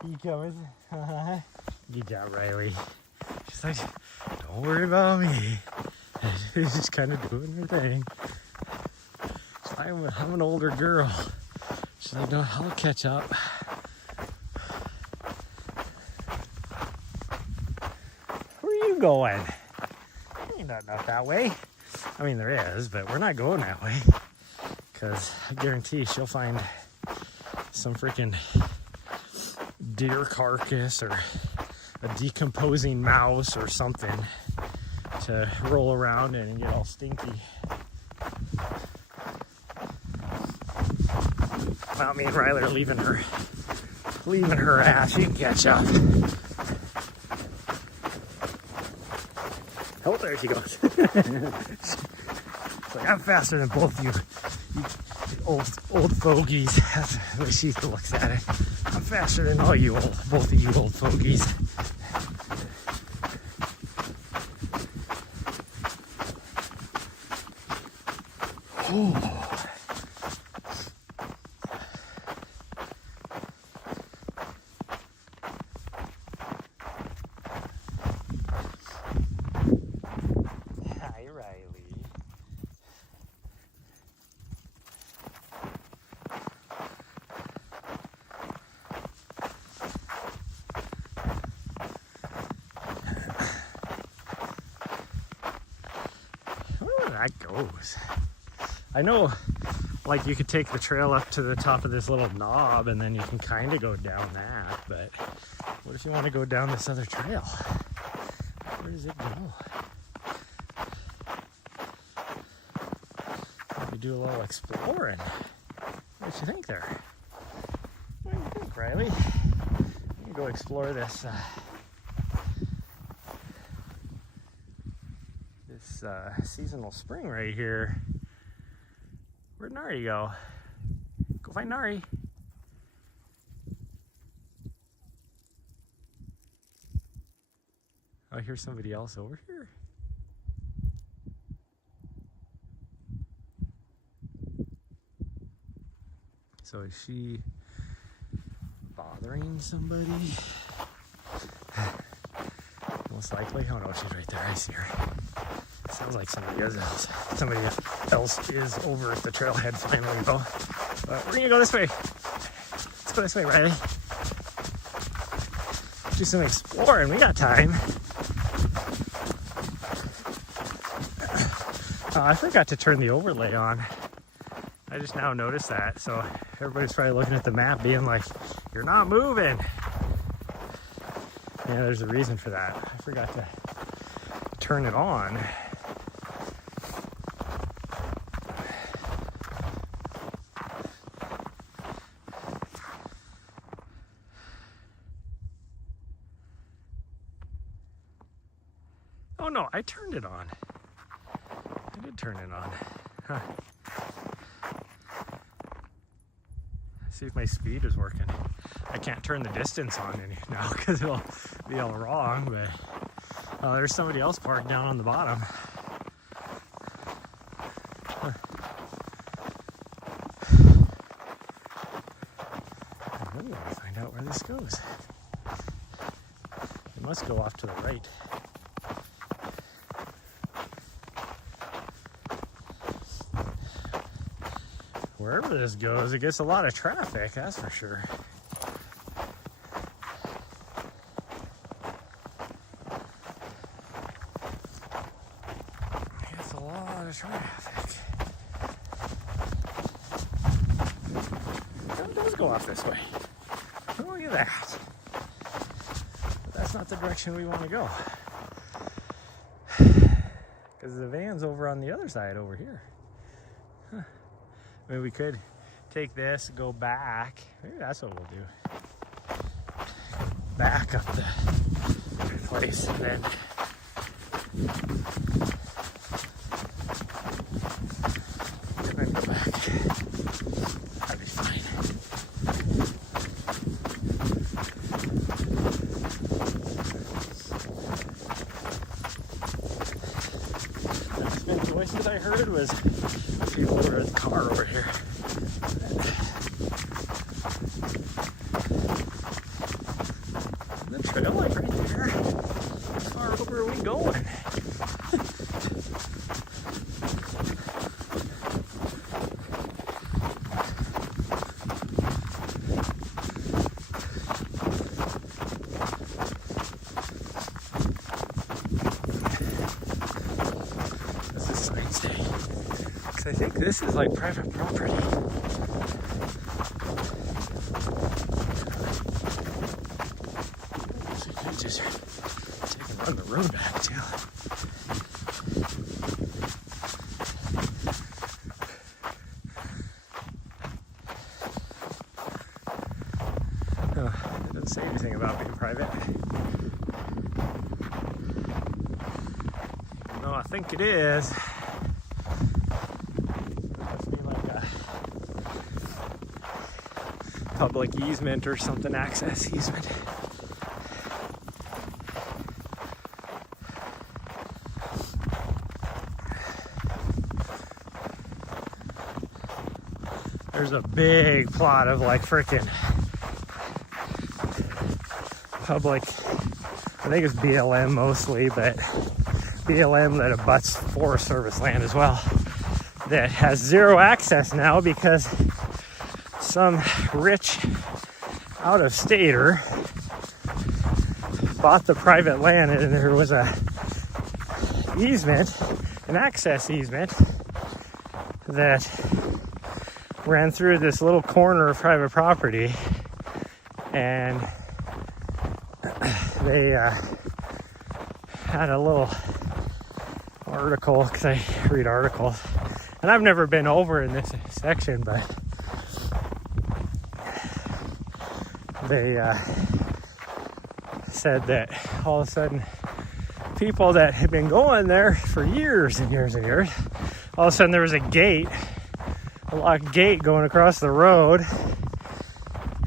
You coming? Good job, Riley. She's like, don't worry about me. She's just kind of doing her thing. She's like, I'm an older girl. She's like, no, I'll catch up. Where are you going? Ain't nothing up that way. I mean, there is, but we're not going that way. Because I guarantee she'll find some freaking deer carcass or a decomposing mouse or something to roll around in and get all stinky. Well, me and Riley are leaving her ass. She can catch up. Oh, there she goes. It's like, I'm faster than both of you old fogies. That's the way she looks at it. I'm faster than all you both of you old fogies. Oh. Hi, Riley. That goes. I know, like, you could take the trail up to the top of this little knob and then you can kind of go down that, but what if you want to go down this other trail? Where does it go? Maybe do a little exploring. What do you think there? What do you think? Riley. I'm gonna go explore this seasonal spring right here. Where'd Nari go? Go find Nari. Oh, here's somebody else over here. So is she bothering somebody? Most likely. Oh no, she's right there. I see her. Sounds like somebody else is over at the trailhead finally though. But we're gonna go this way. Let's go this way, Riley. Do some exploring. We got time. I forgot to turn the overlay on. I just now noticed that. So everybody's probably looking at the map being like, you're not moving. Yeah, there's a reason for that. I forgot to turn it on. Oh no, I turned it on. I did turn it on. Huh. See if my speed is working. I can't turn the distance on any now because it'll be all wrong, but there's somebody else parked down on the bottom. Huh. I really want to find out where this goes. It must go off to the right. Wherever this goes, it gets a lot of traffic, that's for sure. It gets a lot of traffic. It does go off this way. Oh, look at that. But that's not the direction we want to go. Because the van's over on the other side over here. Huh. I mean, we could take this, go back. Maybe that's what we'll do. Back up the place and then go back. That'd be fine. The voices I heard was people were in the car over here. The trail like right there. How far over are we going? This is Science Day. I think this is like private property. So you can just take and run the road back too. Oh, it doesn't say anything about being private. Even though I think it is. Public easement or something, access easement. There's a big plot of like freaking public, I think it's BLM mostly, but BLM that abuts Forest Service land as well, that has zero access now because some rich out-of-stater bought the private land and there was a easement, an access easement that ran through this little corner of private property, and they had a little article, because I read articles, and I've never been over in this section, but they said that all of a sudden people that had been going there for years and years and years, all of a sudden there was a locked gate going across the road.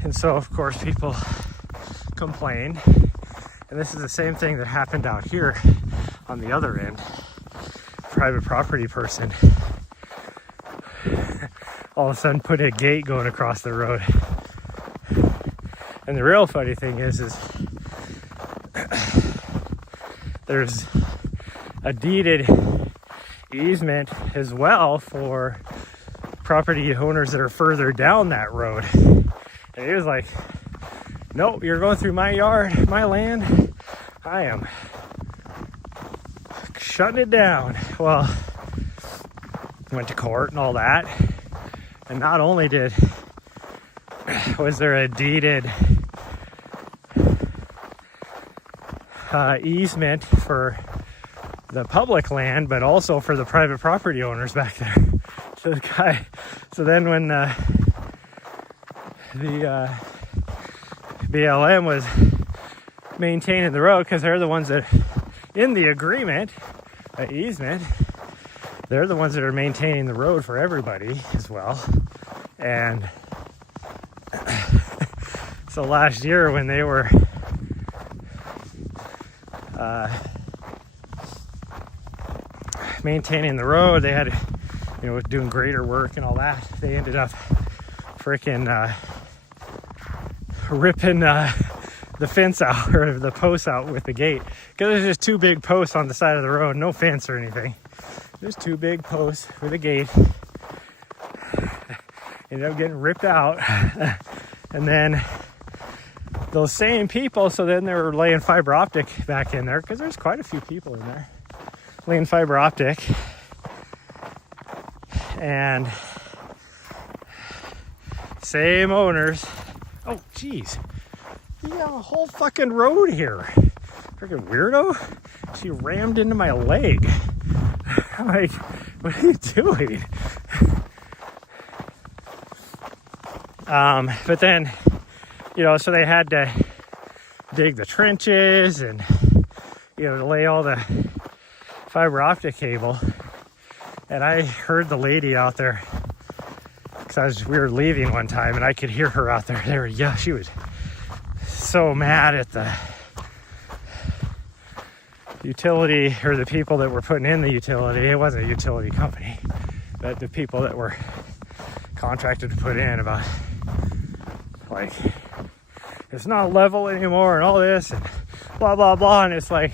And so of course people complained. And this is the same thing that happened out here on the other end. Private property person all of a sudden put a gate going across the road. And the real funny thing is there's a deeded easement as well for property owners that are further down that road. And he was like, nope, you're going through my yard, my land. I am shutting it down. Well, went to court and all that. And not only was there a deeded easement for the public land, but also for the private property owners back there. So then when the BLM was maintaining the road, because they're the ones that in the agreement, easement, they're the ones that are maintaining the road for everybody as well. And so last year when they were maintaining the road, they had, doing greater work and all that. They ended up freaking ripping the fence out, or the posts out with the gate, because there's just two big posts on the side of the road, no fence or anything. There's two big posts with a gate. Ended up getting ripped out. And then those same people, so then they were laying fiber optic back in there, because there's quite a few people in there laying fiber optic. And same owners. Oh geez, you got a whole fucking road here. Freaking weirdo. She rammed into my leg. I'm like, what are you doing? But then, so they had to dig the trenches and, to lay all the fiber optic cable. And I heard the lady out there, because we were leaving one time and I could hear her out there. She was so mad at the utility, or the people that were putting in the utility. It wasn't a utility company, but the people that were contracted to put in, about like, it's not level anymore and all this and blah blah blah. And it's like,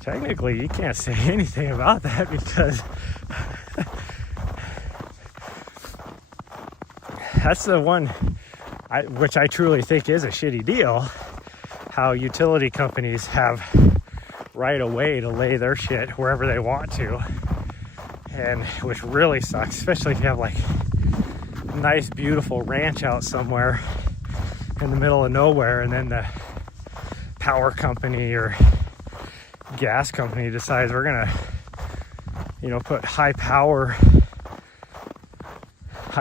technically you can't say anything about that, because that's the one which I truly think is a shitty deal, how utility companies have right of way to lay their shit wherever they want to. And which really sucks, especially if you have like a nice beautiful ranch out somewhere in the middle of nowhere, and then the power company or gas company decides we're gonna put high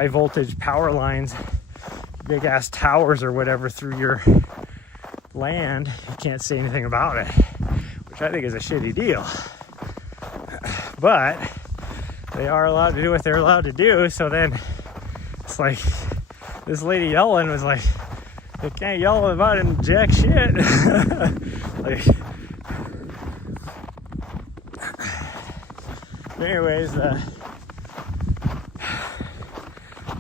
voltage power lines, big ass towers or whatever through your land. You can't say anything about it, which I think is a shitty deal. But they are allowed to do what they're allowed to do. So then it's like, this lady yelling was like, they can't yell about it and jack shit. Like, anyways,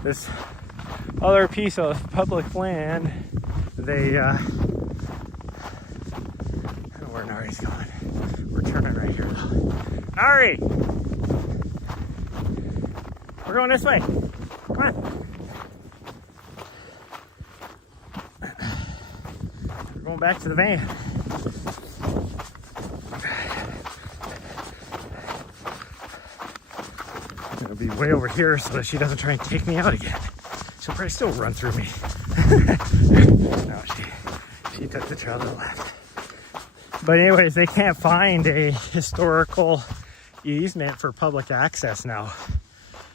this other piece of public land, they I don't know where Nari's going. We're turning right here though. Nari! We're going this way. Come on. We're going back to the van. It'll be way over here so that she doesn't try and take me out again. She'll probably still run through me. No, she took the trail to the left. But anyways, they can't find a historical easement for public access now.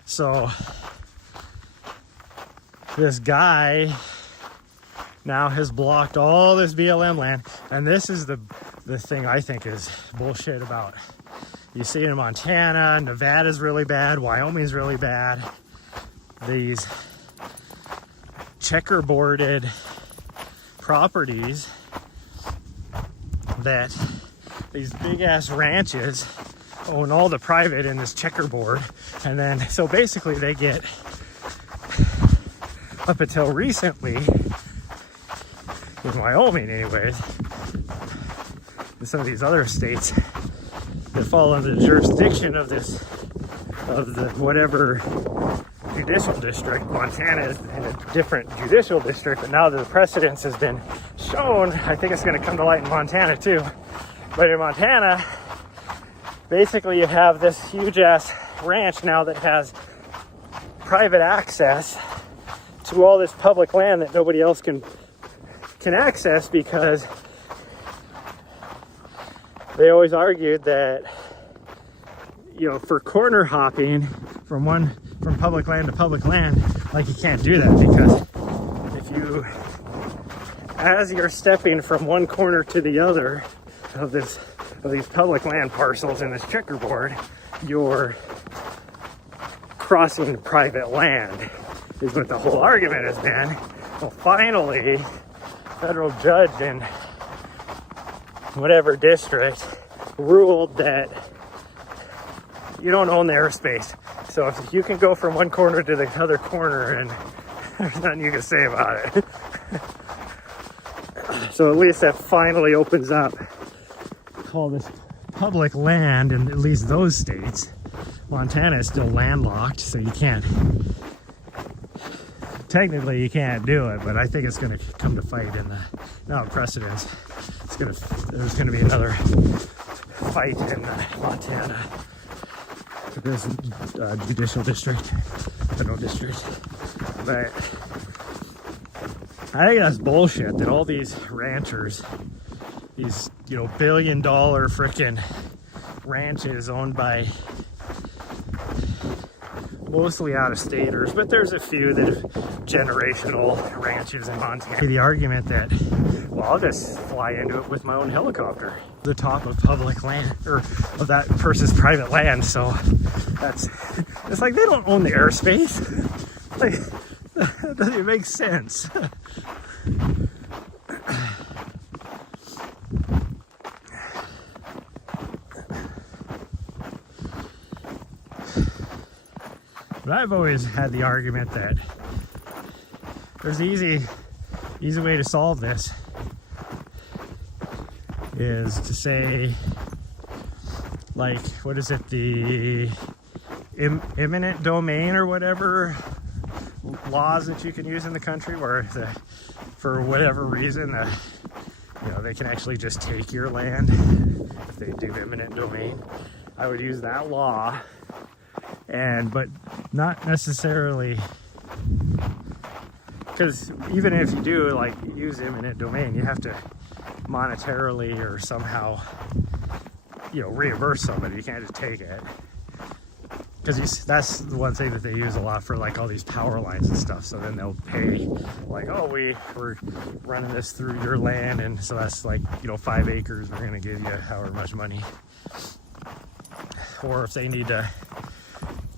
So this guy now has blocked all this BLM land. And this is the thing I think is bullshit about. You see it in Montana, Nevada's really bad, Wyoming's really bad. These checkerboarded properties that these big ass ranches own all the private in this checkerboard. And then, so basically they get, up until recently, in Wyoming anyways, and some of these other states that fall under the jurisdiction of this, of the whatever judicial district. Montana is in a different judicial district, but now that the precedence has been shown, I think it's going to come to light in Montana too. But in Montana, basically you have this huge ass ranch now that has private access to all this public land that nobody else can access, because they always argued that, you know, for corner hopping from public land to public land, like, you can't do that, because if you, as you're stepping from one corner to the other of these public land parcels in this checkerboard, you're crossing private land, is what the whole argument has been. Well, finally, federal judge in whatever district ruled that you don't own the airspace. So if you can go from one corner to the other corner, and there's nothing you can say about it. So at least that finally opens up all this public land in at least those states. Montana is still landlocked, so you can't, technically you can't do it, but I think it's going to come to fight in the, no, precedence. There's going to be another fight in Montana for this judicial district, federal district. But I think that's bullshit that all these ranchers, these, you know, billion-dollar frickin' ranches owned by mostly out-of-staters, but there's a few that have generational ranches in Montana. The argument that, well, I'll just fly into it with my own helicopter, the top of public land, or of that person's private land. So that's, it's like they don't own the airspace. Like, that doesn't even make sense. But I've always had the argument that there's an easy way to solve this, is to say, like, what is it, the eminent domain or whatever laws that you can use in the country, where for whatever reason, you know, they can actually just take your land if they do eminent domain. I would use that law. But not necessarily, because even if you do, like, use eminent domain, you have to monetarily or somehow, you know, reimburse somebody. You can't just take it, because that's the one thing that they use a lot for, like, all these power lines and stuff. So then they'll pay, like, oh, we're running this through your land, and so that's, like, you know, 5 acres, we're going to give you however much money. Or if they need to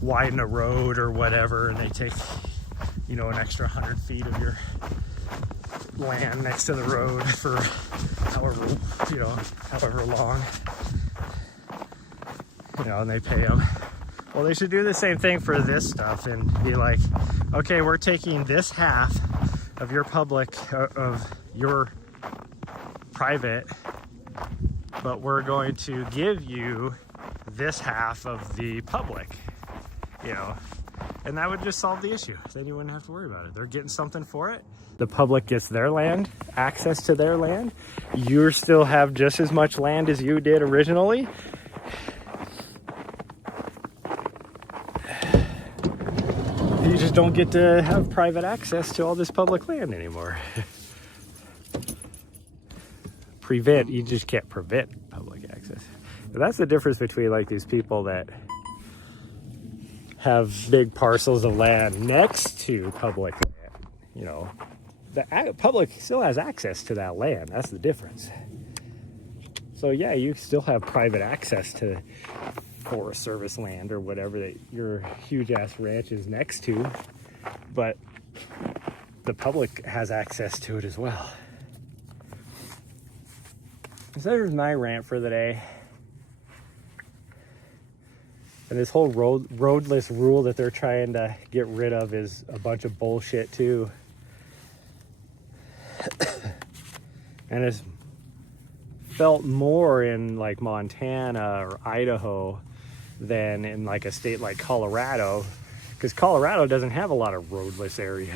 widen a road or whatever, and they take, you know, an extra 100 feet of your land next to the road for however long, you know, and they pay them. Well, they should do the same thing for this stuff and be like, okay, we're taking this half of your public, of your private, but we're going to give you this half of the public. You know, and that would just solve the issue. Then you wouldn't have to worry about it. They're getting something for it. The public gets their land, access to their land. You still have just as much land as you did originally. You just don't get to have private access to all this public land anymore. You just can't prevent public access. But that's the difference between, like, these people that have big parcels of land next to public land, you know, public still has access to that land. That's the difference. So yeah, you still have private access to Forest Service land or whatever that your huge ass ranch is next to, but the public has access to it as well. So there's my rant for the day. And this whole roadless rule that they're trying to get rid of is a bunch of bullshit too. And it's felt more in like Montana or Idaho than in like a state like Colorado, because Colorado doesn't have a lot of roadless area.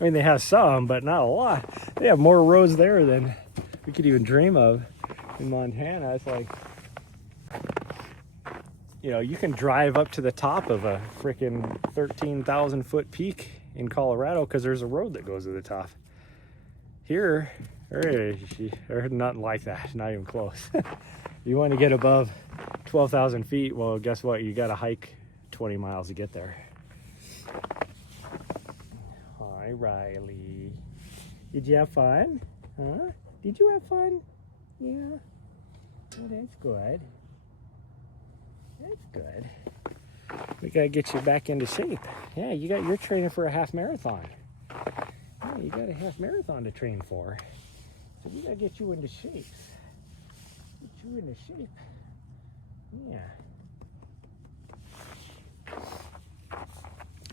I mean, they have some, but not a lot. They have more roads there than we could even dream of. In Montana, it's like, you know, you can drive up to the top of a freaking 13,000 foot peak in Colorado because there's a road that goes to the top. Here, there's nothing like that, not even close. You want to get above 12,000 feet, well, guess what? You got to hike 20 miles to get there. Hi, Riley. Did you have fun? Huh? Did you have fun? Yeah. Oh, that's good. That's good. We gotta get you back into shape. Yeah, you're training for a half marathon. Yeah, you got a half marathon to train for. So we gotta get you into shape. Get you into shape. Yeah.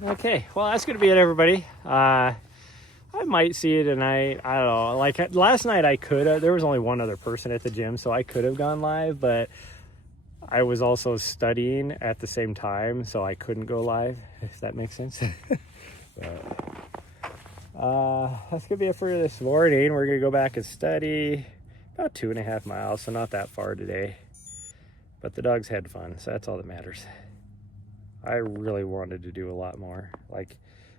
Okay, well that's gonna be it, everybody. I might see you tonight. I don't know. Like last night I could have. There was only one other person at the gym, so I could have gone live, but I was also studying at the same time, so I couldn't go live, if that makes sense. That's gonna be it for this morning. We're gonna go back and study about 2.5 miles, so not that far today. But the dogs had fun, so that's all that matters. I really wanted to do a lot more. Like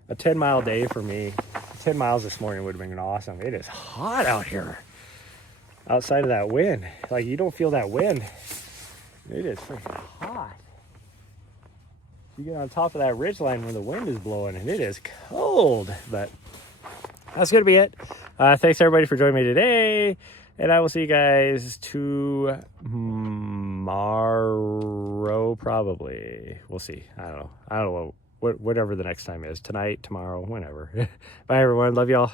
a 10-mile day for me. 10 miles this morning would have been awesome. It is hot out here. Outside of that wind. Like you don't feel that wind. It is freaking hot. You get on top of that ridge line when the wind is blowing and it is cold. But that's going to be it. Thanks everybody for joining me today. And I will see you guys tomorrow probably. We'll see. I don't know. Whatever the next time is. Tonight, tomorrow, whenever. Bye everyone. Love y'all.